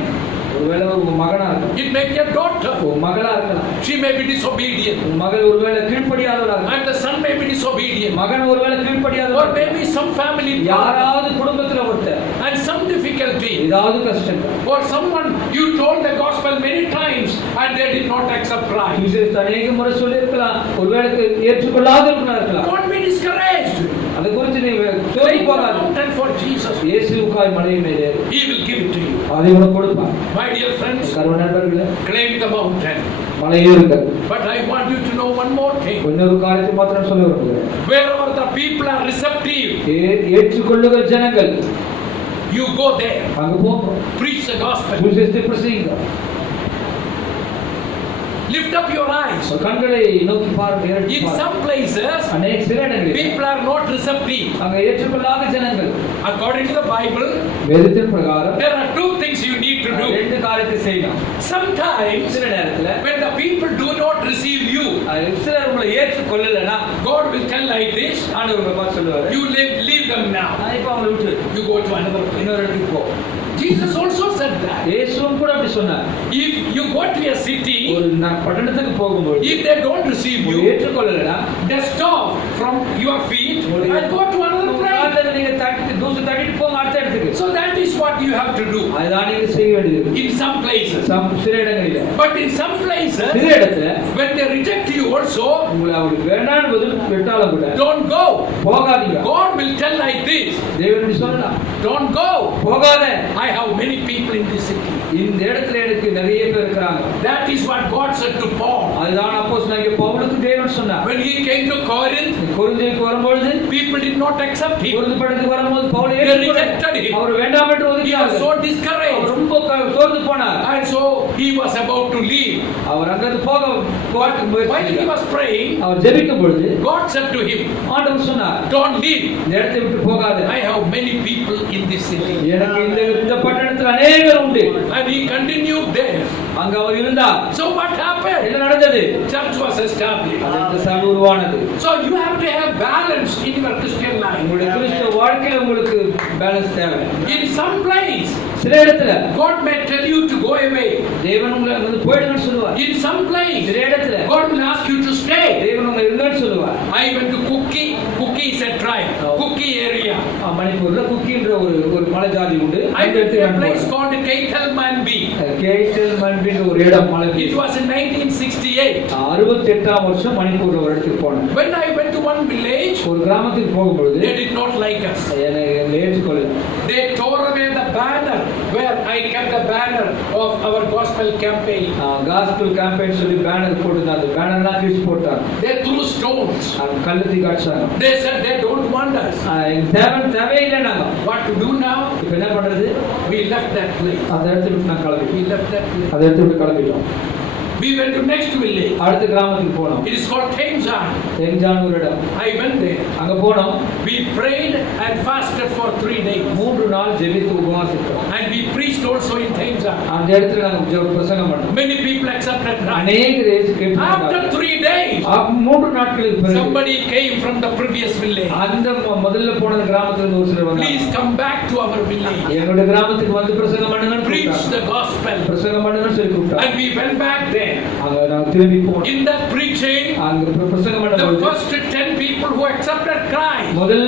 ஒருவேளை ஒரு மகனா இருக்கலாம். It may be a daughter. ஒரு மகளா இருக்கலாம். She may be disobedient. ஒரு மகள் ஒருவேளை கீழ்ப்படியாதவளா இருக்கலாம். And the son may be disobedient. மகன் ஒருவேளை கீழ்ப்படியாதவளா Or இருக்கலாம். maybe some family யாராவது குடும்பத்துல ஒருத்தர் and some difficulty. ஏதாவது கஷ்டம். Or someone you told the gospel many times and they did not accept Christ. விசேஷ அநேக முறை சொல்லியிருக்கலாம். ஒருவேளை ஏற்றுக்கொள்ளாதவர்களா இருக்கலாம். Don't be discouraged. அதை குறித்து நீ சோர்ந்து Claim the போகாத. mountain for Jesus. இயேசுவுக்காய் மலை மேலே He will give it to you. அதை உனக்கு கொடுப்பார். My dear friends, கருணை நண்பர்களே, claim the mountain. மலை ஏறுங்கள். But I want you to know one more thing. இன்னொரு காரியத்தை மாத்திரம் சொல்ல விரும்புகிறேன். Wherever the people are receptive, ஏற்றுக்கொள்ளுகிற ஜனங்கள், You go there. அங்க போங்க. Preach the gospel. சுவிசேஷத்தை பிரசங்கிங்க. Lift up your eyes. கண்களை நோக்கி பாருங்க. In some places, அநேக சில இடங்களில் people are not receptive. அங்க ஏற்றுக்கொள்ளாத ஜனங்கள். According to the Bible, வேதத்தின் பிரகாரம் there are two things you need to do. ரெண்டு காரியத்தை செய்யணும். Sometimes, சில நேரத்துல when the people do not receive you, சிலர் உங்களை ஏற்றுக்கொள்ளலனா God will tell like this, ஆண்டவர் பார்த்து சொல்லுவாரு, you leave them now. இப்போ அவங்களை விட்டு You go to another place. இன்னொரு இடத்துக்கு போ. Jesus also said that. இயேசுவும் கூட அப்படி சொன்னார். If you go to a city, ஒரு பட்டணத்துக்கு போகும்போது if they don't receive you, ஏற்றுக்கொள்ளலனா dust off from your feet and go to another place. நீங்க தூசு தட்டிட்டு போங்க அடுத்த இடத்துக்கு. So that is what you have to do. அதுதான் நீங்க செய்ய வேண்டியது. In some places. சில இடங்களில். But in some places, சில இடத்துல when they reject you also, உங்களை அவங்களுக்கு வேண்டாம் விட்டாலும் கூட don't go. போகாதீங்க. God will tell like this. தேவன் சொல்லலாம். Don't go. போகாத. I have many people in this city. இந்த இடத்துல எனக்கு நிறைய பேர் இருக்காங்க. That is what God said to Paul. அதுதான் அப்போஸ்தலனாகிய பவுலுக்கு தேவன் சொன்னார். When he came to Corinth, கொரிந்திக்கு வரும்போது people did not accept him. Corinth பட்டணத்துக்கு வரும்போது பவுல் rejected him. அவர் வேண்டாம் என்று He was ஒதுக்கினார். so discouraged. ரொம்ப சோர்ந்து போனார். And so he was about to leave. அவர் அங்கிருந்து போக While he was praying, அவர் ஜெபிக்கும் பொழுது God said to him, ஆண்டவர் சொன்னார், don't leave. இந்த இடத்தை விட்டு போகாத. I have many people in this city. எனக்கு இந்த பட்டணத்தில் அநேகர் உண்டு. And he continued there. அங்க அவர் இருந்தார். So what happened? என்ன நடந்தது? Church was established. அந்த சபை உருவானது. So you have to have balance in your Christian life. உங்களுடைய கிறிஸ்தவ வாழ்க்கையில உங்களுக்கு பேலன்ஸ் தேவை. In some place, சில இடத்துல God may tell you to go away. தேவன் உங்களை வந்து போய்டுங்கன்னு சொல்லுவார். In some place, சில இடத்துல God will ask you to stay. தேவன் உங்களை இருங்கன்னு சொல்லுவார். I went to Kuki. Kuki is a tribe. Kuki area. மணிப்பூர்ல குக்கின்ற ஒரு மலை ஜாதி உண்டு. I went to a place called Keithalmanbi. கேட்டல்மன்பின்ற ஒரு இடம் மலை. It was in 1968. 68ஆம் வருஷம் மணிப்பூர்ல ஒரு இடத்துக்கு போனேன். When I went to one village, ஒரு கிராமத்துக்கு போகும்போது they did not like us. என்னை ஏற்றுக்கொள்ளல. They tore away the banner where I kept the banner of our gospel campaign. gospel campaign சொல்லி பேனர் போட்டுருந்தாங்க. அந்த பேனர்லாம் கிழிச்சு போட்டாங்க. They threw stones. கல்லத்தி காட்சாங்க. They said they don't want us. தேவையில்லை நாங்க. What to do now? இப்போ என்ன பண்றது? We left that place. அந்த இடத்துல விட்டு நான் கிளம்பிட்டோம். We left that place. அந்த இடத்துல விட்டு கிளம்பிட்டோம். We went to next village. அடுத்த கிராமத்துக்கு போனோம். It is called Tenzan. தென்ஜான் ஒரு இடம். I went there. அங்க போனோம். We prayed and fasted for 3 days. 3 நாள் ஜெபித்து உபவாசித்தோம். And we preached also in Tenzan. அந்த இடத்துல நாங்க பிரசங்கம் பண்ணோம். Many people accepted Christ. அநேகர் இயேசுவை After ஏற்றுக்கொண்டார்கள். 3 days, 3 நாட்களுக்கு பிறகு somebody came from the previous village. அந்த முதல்ல போன கிராமத்துல இருந்து ஒரு சிலர் வந்தாங்க. Please come back to our village. எங்களுடைய கிராமத்துக்கு வந்து பிரசங்கம் பண்ணுங்கன்னு Preach கூப்பிட்டாங்க. the gospel. பிரசங்கம் பண்ணுங்கன்னு சொல்லி கூப்பிட்டாங்க. And we went back there. அங்க நாங்க திரும்பி போனோம். In that preaching, அங்க பிரசங்கம் the பண்ணும்போது first 10 people who accepted Christ, முதல்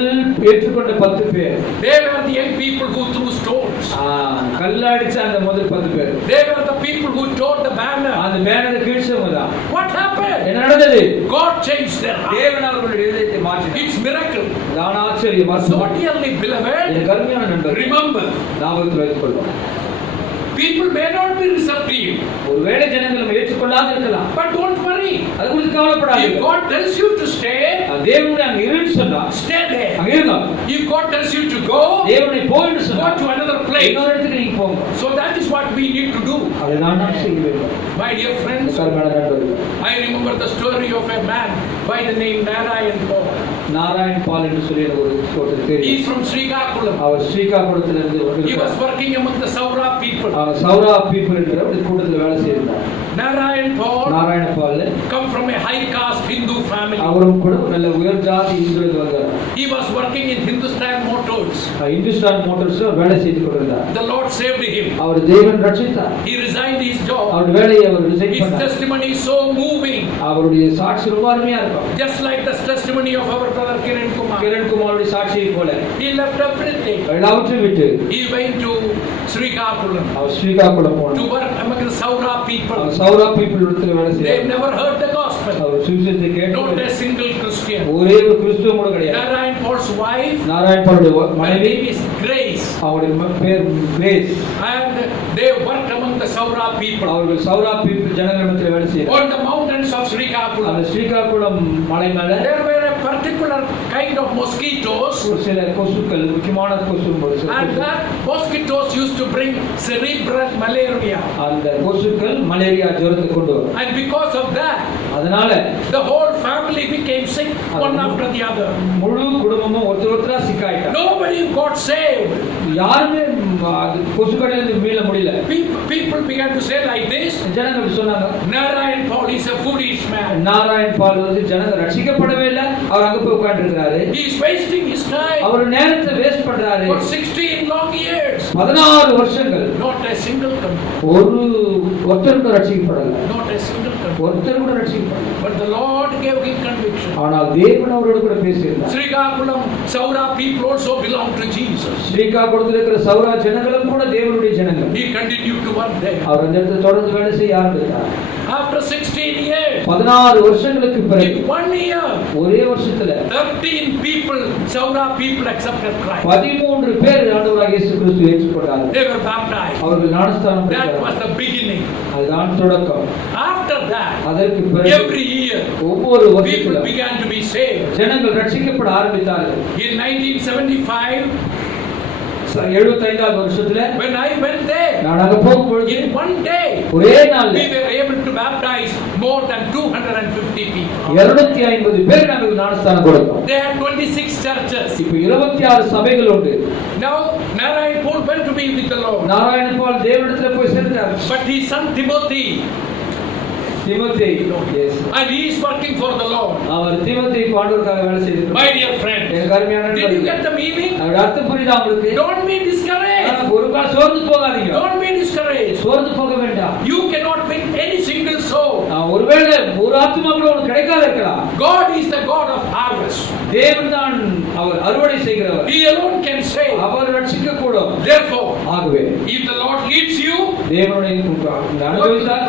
ஏற்றுக்கொண்ட 10 பேர் they were the young people who threw stones. கல்லடிச்ச அந்த முதல் 10 பேர். They were the people who tore the banner. அந்த பேனரை கிழிச்சவங்க தான். What happened? என்ன நடந்தது? God changed their heart. தேவன் அவர்களுடைய இதயத்தை மாற்றினார். It's miracle. நான் ஆச்சரியம். So dearly beloved, என் கருமையான நண்பர், remember, ஞாபகத்தில் வைத்துக் கொள்வோம். people may not be receptive, ஒருவேளை ஜனங்கள் நம்ம ஏற்றுக்கொள்ளாது இருக்கலாம். but don't worry. அது குறித்து கவலைப்படாதீங்க. If God tells you to stay, தேவன் அங்க இருன்னு சொன்னா stay there. அங்க இருங்க. If God tells you to go, தேவனை போன்னு சொன்னா go to another place. இன்னொரு இடத்துக்கு நீங்க போங்க. So that is what we need to do. அதுதான் நாம் செய்ய வேண்டும். My dear friends, கருமையான நண்பர்களே, I remember the story of a man by the name Narayan Paul. Narayan பால் என்று சொல்லி ஒரு He தெரியும். is from Srikakulam. அவர் ஸ்ரீகாகுளத்திலிருந்து He was வந்திருக்கிறார். working among the Saura people. அவர் சௌரா பீப்புள் என்ற ஒரு கூட்டத்தில் வேலை செய்திருந்தார். Narayan Paul Narayana ball come from a high caste Hindu family. அவரும் கூட நல்ல உயர் ஜாதி இந்துவில் வந்தார். He was working in Hindustan Motors. Hindustan மோட்டார்ஸ்ல வேலை செய்து கொண்டிருந்தார். The Lord saved him. அவர் தேவன் ரட்சித்தார். He resigned his job. அவர் வேலையை அவர் ரிசைன் His பண்ணார். testimony is so moving. அவருடைய சாட்சி ரொம்ப அருமையா இருக்கும். Just like the testimony of our brother Kiran Kumar. Kiran குமாருடைய சாட்சியை போல He left everything. எல்லாவற்றையும் விட்டு He went to Srikakulam அவர் ஸ்ரீகாகுளம் to போனார். work among the Saura people. அவர் சௌரா பீப்புள் இடத்துல வேலை They செய்தார். never heard the gospel. அவர் சுவிசேஷத்தை Not கேட்டு a single Christian. ஒரே ஒரு கிறிஸ்துவ கூட கிடையாது. Narayan Paul's wife, நாராயண் பாலுடைய her மனைவி name is Grace. அவருடைய பேர் grace. And they worked among the Saura people அவர்கள் சௌரா பீப்புள் ஜனங்களிடத்தில் வேலை செய்தார். on the mountains of Srikakulam. அந்த ஸ்ரீகாகுளம் மலை மேல There were a particular kind of mosquitoes, ஒரு சில கொசுக்கள், முக்கியமான கொசு, and that mosquitoes used to bring cerebral malaria. அந்த கொசுக்கள் மலேரியா ஜுரத்தை கொண்டு வரும். And because of that, அதனால the whole family became sick one after the other. முழு குடும்பமும் ஒருத்தரா சிக்காயிட்டாங்க. Nobody got saved. யாருமே கொசுக்கடில இருந்து மீள முடியல. People began to say like this, ஜனங்க சொன்னாங்க, Narayan Paul is a foolish man. Narayan பால் வந்து ஜனங்க ரட்சிக்கப்படவே இல்லை, அவர் அங்க போய் உட்கார்ந்திருக்காரு. He is wasting his time. அவர் நேரத்தை வேஸ்ட் பண்றாரு. For 16 long years. 16 வருஷங்கள். Not a single convert. ஒருத்தர் கூட ரட்சிக்கப்படல. Not a single convert. ஒருத்தர் கூட ரட்சிக்கப்படல. But the Lord gave him conviction. ஆனால் தேவன் அவரோடு கூட பேசினார். Srikakulam Saura people also belong to Jesus. ஸ்ரீகாகுளத்தில் இருக்கிற சௌரா ஜனங்களும் கூட தேவனுடைய ஜனங்கள். He continued to work there. அவர் அந்த இடத்துல தொடர்ந்து வேலை செய்ய ஆரம்பித்தார். After 16 years, 16 வருஷங்களுக்கு பிறகு, in 1 year, ஒரே வருஷத்துல 13 people, Saura people accepted Christ. 13 பேர் ஆண்டவராகிய இயேசு கிறிஸ்துவை ஏற்றுக்கொண்டார்கள். They were baptized. அவர்கள் ஞானஸ்தானம் That பெற்றார்கள். was the beginning. அதுதான் தொடக்கம். After that, அதற்கு பிறகு every year, ஒவ்வொரு people வருஷத்திலும் began to be saved. ஜனங்கள் ரட்சிக்கப்பட ஆரம்பித்தார்கள். In 1975, 75வது வருஷத்துல when I went there, நான் அங்க போகும்பொழுது in one day, ஒரே நாள்ல we were able to baptize more than 250 people. 250 பேர் நாங்கள் ஞானஸ்தானம் கொடுத்தோம். There are 26 churches. இப்ப 26 சபைகள் உண்டு. Now Narayan Paul went to be with the Lord. Narayana பால் தேவனிடத்துல போய் சேர்ந்தார். But his son Timothy, yes, and he is working for the Lord. அவர் தீமோத்தேயு ஆண்டவருக்காக வேலை செய்கிறார். My dear friend, எனக்கு அருமையான did you get the meaning? அதோட அர்த்தம் புரியுதா உங்களுக்கு? Don't be discouraged. ஒரு கால் சோர்ந்து போகாதீங்க. Don't be discouraged. சோர்ந்து போக வேண்டாம். You cannot win any single soul. ஒருவேளை ஒரு ஆத்துமா கூட உங்களுக்கு கிடைக்காத இருக்கலாம். God is the God of harvest. தேவன் தான் அவர் அறுவடை செய்கிறவர். He alone can save. அவர் ரட்சிக்க கூடும். Therefore, ஆகவே if the Lord leads you, தேவனுடைய அனுபவித்தார்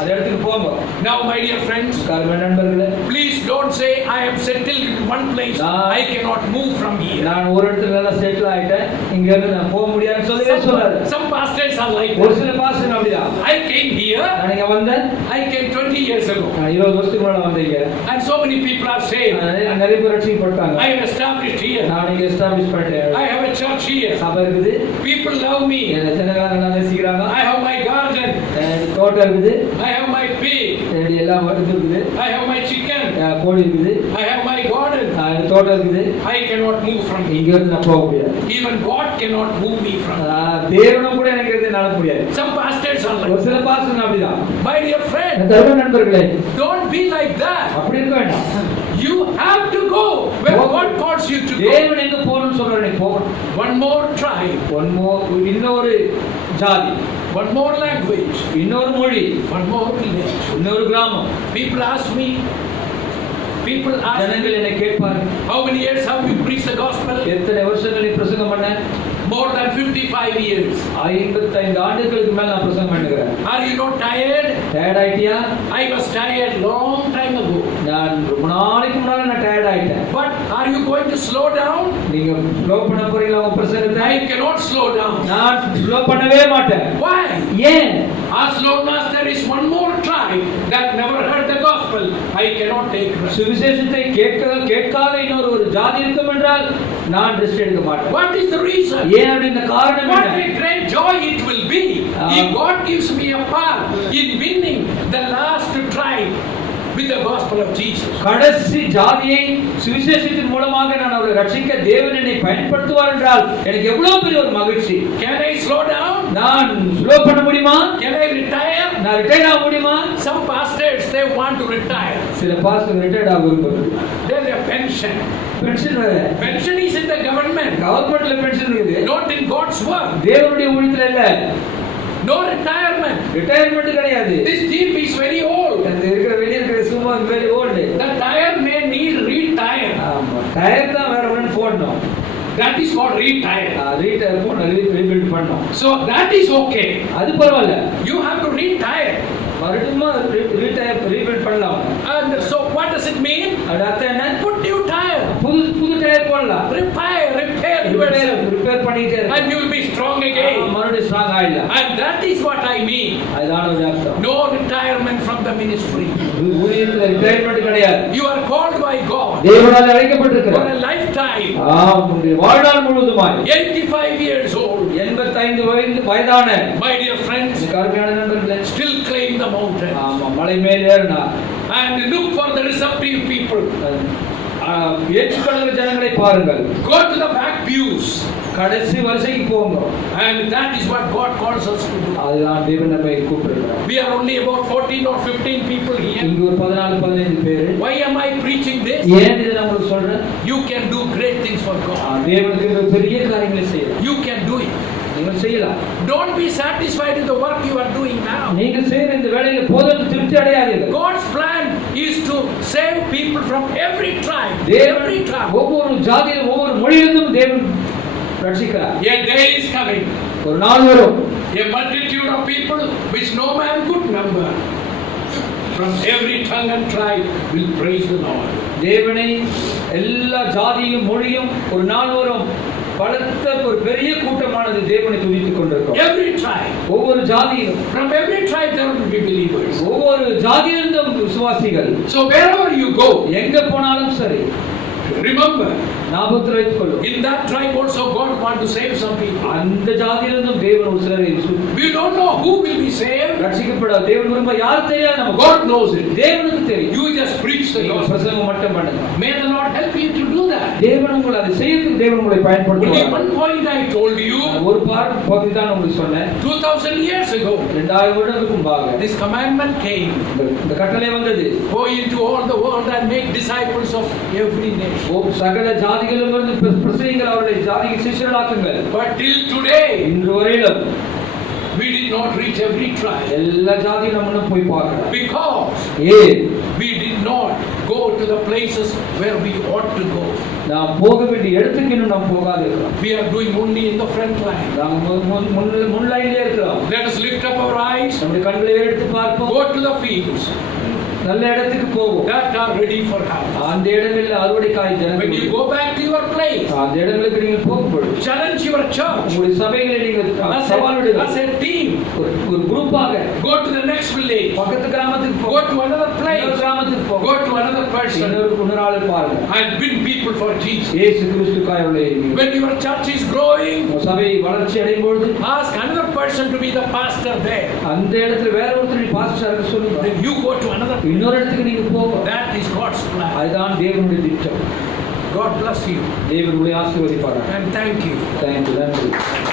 அந்த இடத்துக்கு போங்க. Now my dear friends, நண்பர்களே, please don't say I am settled in one place. I cannot move from here. நான் ஒரு இடத்துல எல்லாம் செட்டில் ஆயிட்டேன், இங்க இருந்து நான் போக முடியாதுன்னு சொல்லவே சொல்லாது. Some pastors are like ஒரு சில பாஸ்டர் அப்படிதான். I came here. நான் இங்க வந்தேன். I came 20 years ago. நான் 20 வருஷத்துக்கு முன்னாடி வந்தேங்க. And so many people are saved. நிறைய பேர் ரட்சிக்கப்பட்டாங்க. I have established here. நான் இங்க எஸ்டாப்லிஷ் பண்ணிட்டேன். I have a church here. சபை இருக்குது. People love me. என்ன ஜனங்க நேசிக்கிறாங்க. I have my garden. தோட்டம் இருக்குது. I have my pig. எல்லாம் இருக்குது. I have my chicken. கோழி இருக்குது. I have my garden. தோட்டம் இருக்குது. I cannot move from here. இங்க இருந்து நான் போக முடியாது. Even God cannot move me from here. தேவனும் கூட எனக்கு இருந்து நடக்க முடியாது. Some pastors are like ஒரு சில பாஸ்டர் அப்படிதான். My dear friend, நண்பர்களே, don't be like that. அப்படி இருக்க வேண்டாம். You have to go where God calls you to go. தேவன் எங்க போகணும்னு சொல்றாரு, போகணும். One more tribe, இன்னொரு ஜாதி, one more language, இன்னொரு மொழி, one more village. இன்னொரு கிராமம். People ask me, ஜனங்கள் என்னை கேட்பார்கள், how many years have you preached the gospel? எத்தனை வருஷங்கள் நீ பிரசங்கம் பண்ண? More than 55 years. 55 ஆண்டுகளுக்கு மேல நான் பிரசங்கம் பண்ணுகிறேன். Are you not tired? Tired ஆயிட்டியா? I was tired long time ago. நான் ரொம்ப நாளைக்கு முன்னால நான் டயர்ட் ஆயிட்டேன். But are you going to slow down? நீங்க ஸ்லோ பண்ண போறீங்களா உங்க பிரசங்கத்தை? I cannot slow down. நான் ஸ்லோ பண்ணவே மாட்டேன். Why? ஏன்? As long as there is one more tribe that never heard the gospel, I cannot take rest. சுவிசேஷத்தை கேட்காத இன்னொரு ஒரு ஜாதி இருக்கும் என்றால் நான் ரெஸ்ட் எடுக்க மாட்டேன். What is the reason? ஏன் அப்படின காரணம் What என்ன? a great joy it will be if God gives me a part in winning the last tribe with the gospel of Jesus. கடைசி ஜாதியை சுவிசேஷத்தின் மூலமாக நான் அவரை ரட்சிக்க தேவன் என்னை பயன்படுத்துவார் என்றால் எனக்கு எவ்வளவு பெரிய ஒரு மகிழ்ச்சி. Can I slow down? நான் ஸ்லோ பண்ண முடியுமா? Can I retire? நான் ரிட்டையர் ஆக முடியுமா? Some pastors they want to retire. சில பாஸ்டர் ரிட்டையர் ஆக விரும்புறாங்க. They have pension. பென்ஷன் வேற. Pension is in the government. கவர்மெண்ட்ல பென்ஷன் இருக்குது. Not in God's work. தேவனுடைய ஊழியத்துல இல்ல. No retirement. ரிட்டையர்மென்ட் கிடையாது. This jeep is very old. அந்த இருக்கிற வெளிய இருக்கிற சும்மா very old. The tire may need retire. ஆமா. டயர் தான் வேற ஒன்னு போடணும். That is called retire. ரீடையர் போன ரீபில்ட் பண்ணனும். So that is okay. அது பரவாயில்ல. You have to retire. மறுபடியும் ரீடையர் ரீபில்ட் பண்ணலாம். And so what does it mean? அது அர்த்தம் என்ன? Put new tire. புது டயர் போடலாம். Repair yourself. ரிப்பேர் பண்ணிட்டே இரு. And you will be strong again. மறுபடியும் ஸ்ட்ராங் ஆயிடலாம். And that is what I mean. அதுதான் ஒரு அர்த்தம். No retirement from the ministry. ஊழியத்துல ரிட்டையர்மென்ட் கிடையாது. You are called to by God தேவனால் for அழைக்கப்பட்டிருக்கிறார். a lifetime. உன்னுடைய வாழ்நாள் முழுவதுமாய் 85 years old. 85 வயதான My dear friends, கருமையான நண்பர்களே, still climb the mountain மலை மேல் ஏறினார். and look for the receptive people. ஏற்றுக்கொள்கிற ஜனங்களை பாருங்கள். Go to the back pews. கடைசி வரிசைக்கு போங்க. And that is what God calls us to do. அதுதான் தேவன் நம்மை கூப்பிடுகிறார். We are only about 14 or 15 people here. இங்க ஒரு 14-15 பேர். Why am I preaching this? ஏன் இதை நான் உங்களுக்கு சொல்றேன்? You can do great things for God. தேவனுக்கு பெரிய காரியங்களை செய்யலாம். You can do it. நீங்கள் செய்யலாம். Don't be satisfied with the work you are doing now. நீங்கள் செய்யற இந்த வேலையில போதும் திருப்தி அடையாதீர்கள். God's plan is to save people from every tribe. Every tribe. ஒவ்வொரு ஜாதியிலும் ஒவ்வொரு மொழியிலும் தேவன் ரட்சிக்கிறார். A day is coming. ஒரு நாள் வரும். A multitude of people which no man could number from every tongue and tribe will praise the Lord. தேவனை எல்லா ஜாதியும் மொழியும் ஒரு நாள் வரும். பலத்த ஒரு பெரிய கூட்டமானது தேவனை துதித்துக் கொண்டிருக்கும். Every tribe. ஒவ்வொரு ஜாதியிலும் From every tribe there will be believers. ஒவ்வொரு ஜாதியிலிருந்தும் விசுவாசிகள். So wherever you go, எங்க போனாலும் சரி, remember, ஞாபகத்தில் வைத்துக் கொள்ளும். in that tribe also God want to save some people. அந்த ஜாதியிலிருந்தும் தேவன் ஒரு சிலரை We don't know who will be saved. ரட்சிக்கப்பட தேவன் விரும்ப யார் தெரியாது நமக்கு. God knows it. தேவனுக்கு தெரியும். You just preach the gospel. பிரசங்கம் மட்டும் பண்ணுங்க. May the Lord help you to do that. தேவன் உங்களை அதை செய்யறதுக்கு தேவன் உங்களை Only பயன்படுத்துவார். one point I told you. ஒரு பகுதி தான் உங்களுக்கு சொன்னேன். 2000 years ago, 2000 வருடங்களுக்கு முன்பாக this commandment came. இந்த கட்டளை வந்தது. Go into all the world and make disciples of every nation. சகல ஜாதிகளிலிருந்து பிரசங்கிங்கள், அவர்களை ஜாதிக்கு சிஷ்யர்களாக்குங்கள். But till today, இன்று வரையிலும் we did not reach every tribe. எல்லா ஜாதியும் நம்ம போய் பார்க்கலாம். Because we did not go to the places where we ought to go. நாம் போக வேண்டிய இடத்துக்கு இன்னும் நாம் போகாது இருக்கிறோம். We are doing only in the front line. நாம் முன்லைன்லயே இருக்கிறோம். Let us lift up our eyes. நம்முடைய கண்களை எடுத்து பார்ப்போம். Go to the fields. நல்ல இடத்துக்கு போவோம். That are ready for harvest. அந்த இடங்களில் அறுவடைக்காய் ஜனங்கள். When you go back to your place, அந்த இடங்களுக்கு நீங்கள் போகும்போது challenge your church. உங்களுடைய சபைகளை நீங்கள் சவால் விடுங்க. As a team, ஒரு குரூப்பாக go to the next village. பக்கத்து கிராமத்துக்கு Go போங்க. to another place. இன்னொரு கிராமத்துக்கு போங்க. Go to another person இன்னொரு ஆளை பாருங்க. and win people for Jesus. இயேசு கிறிஸ்துக்காய் அவளை. When your church is growing, சபை வளர்ச்சி அடையும் பொழுது ask another person to be the pastor there. அந்த இடத்துல வேற ஒருத்தர் பாஸ்டருக்கு சொல்லுங்க. Then you go to another. இன்னொரு இடத்துக்கு நீங்க போங்க. That is God's plan. அதுதான் தேவனுடைய திட்டம். God bless you தேவன் உங்களை ஆசீர்வதிப்பார். and thank you. Thank you.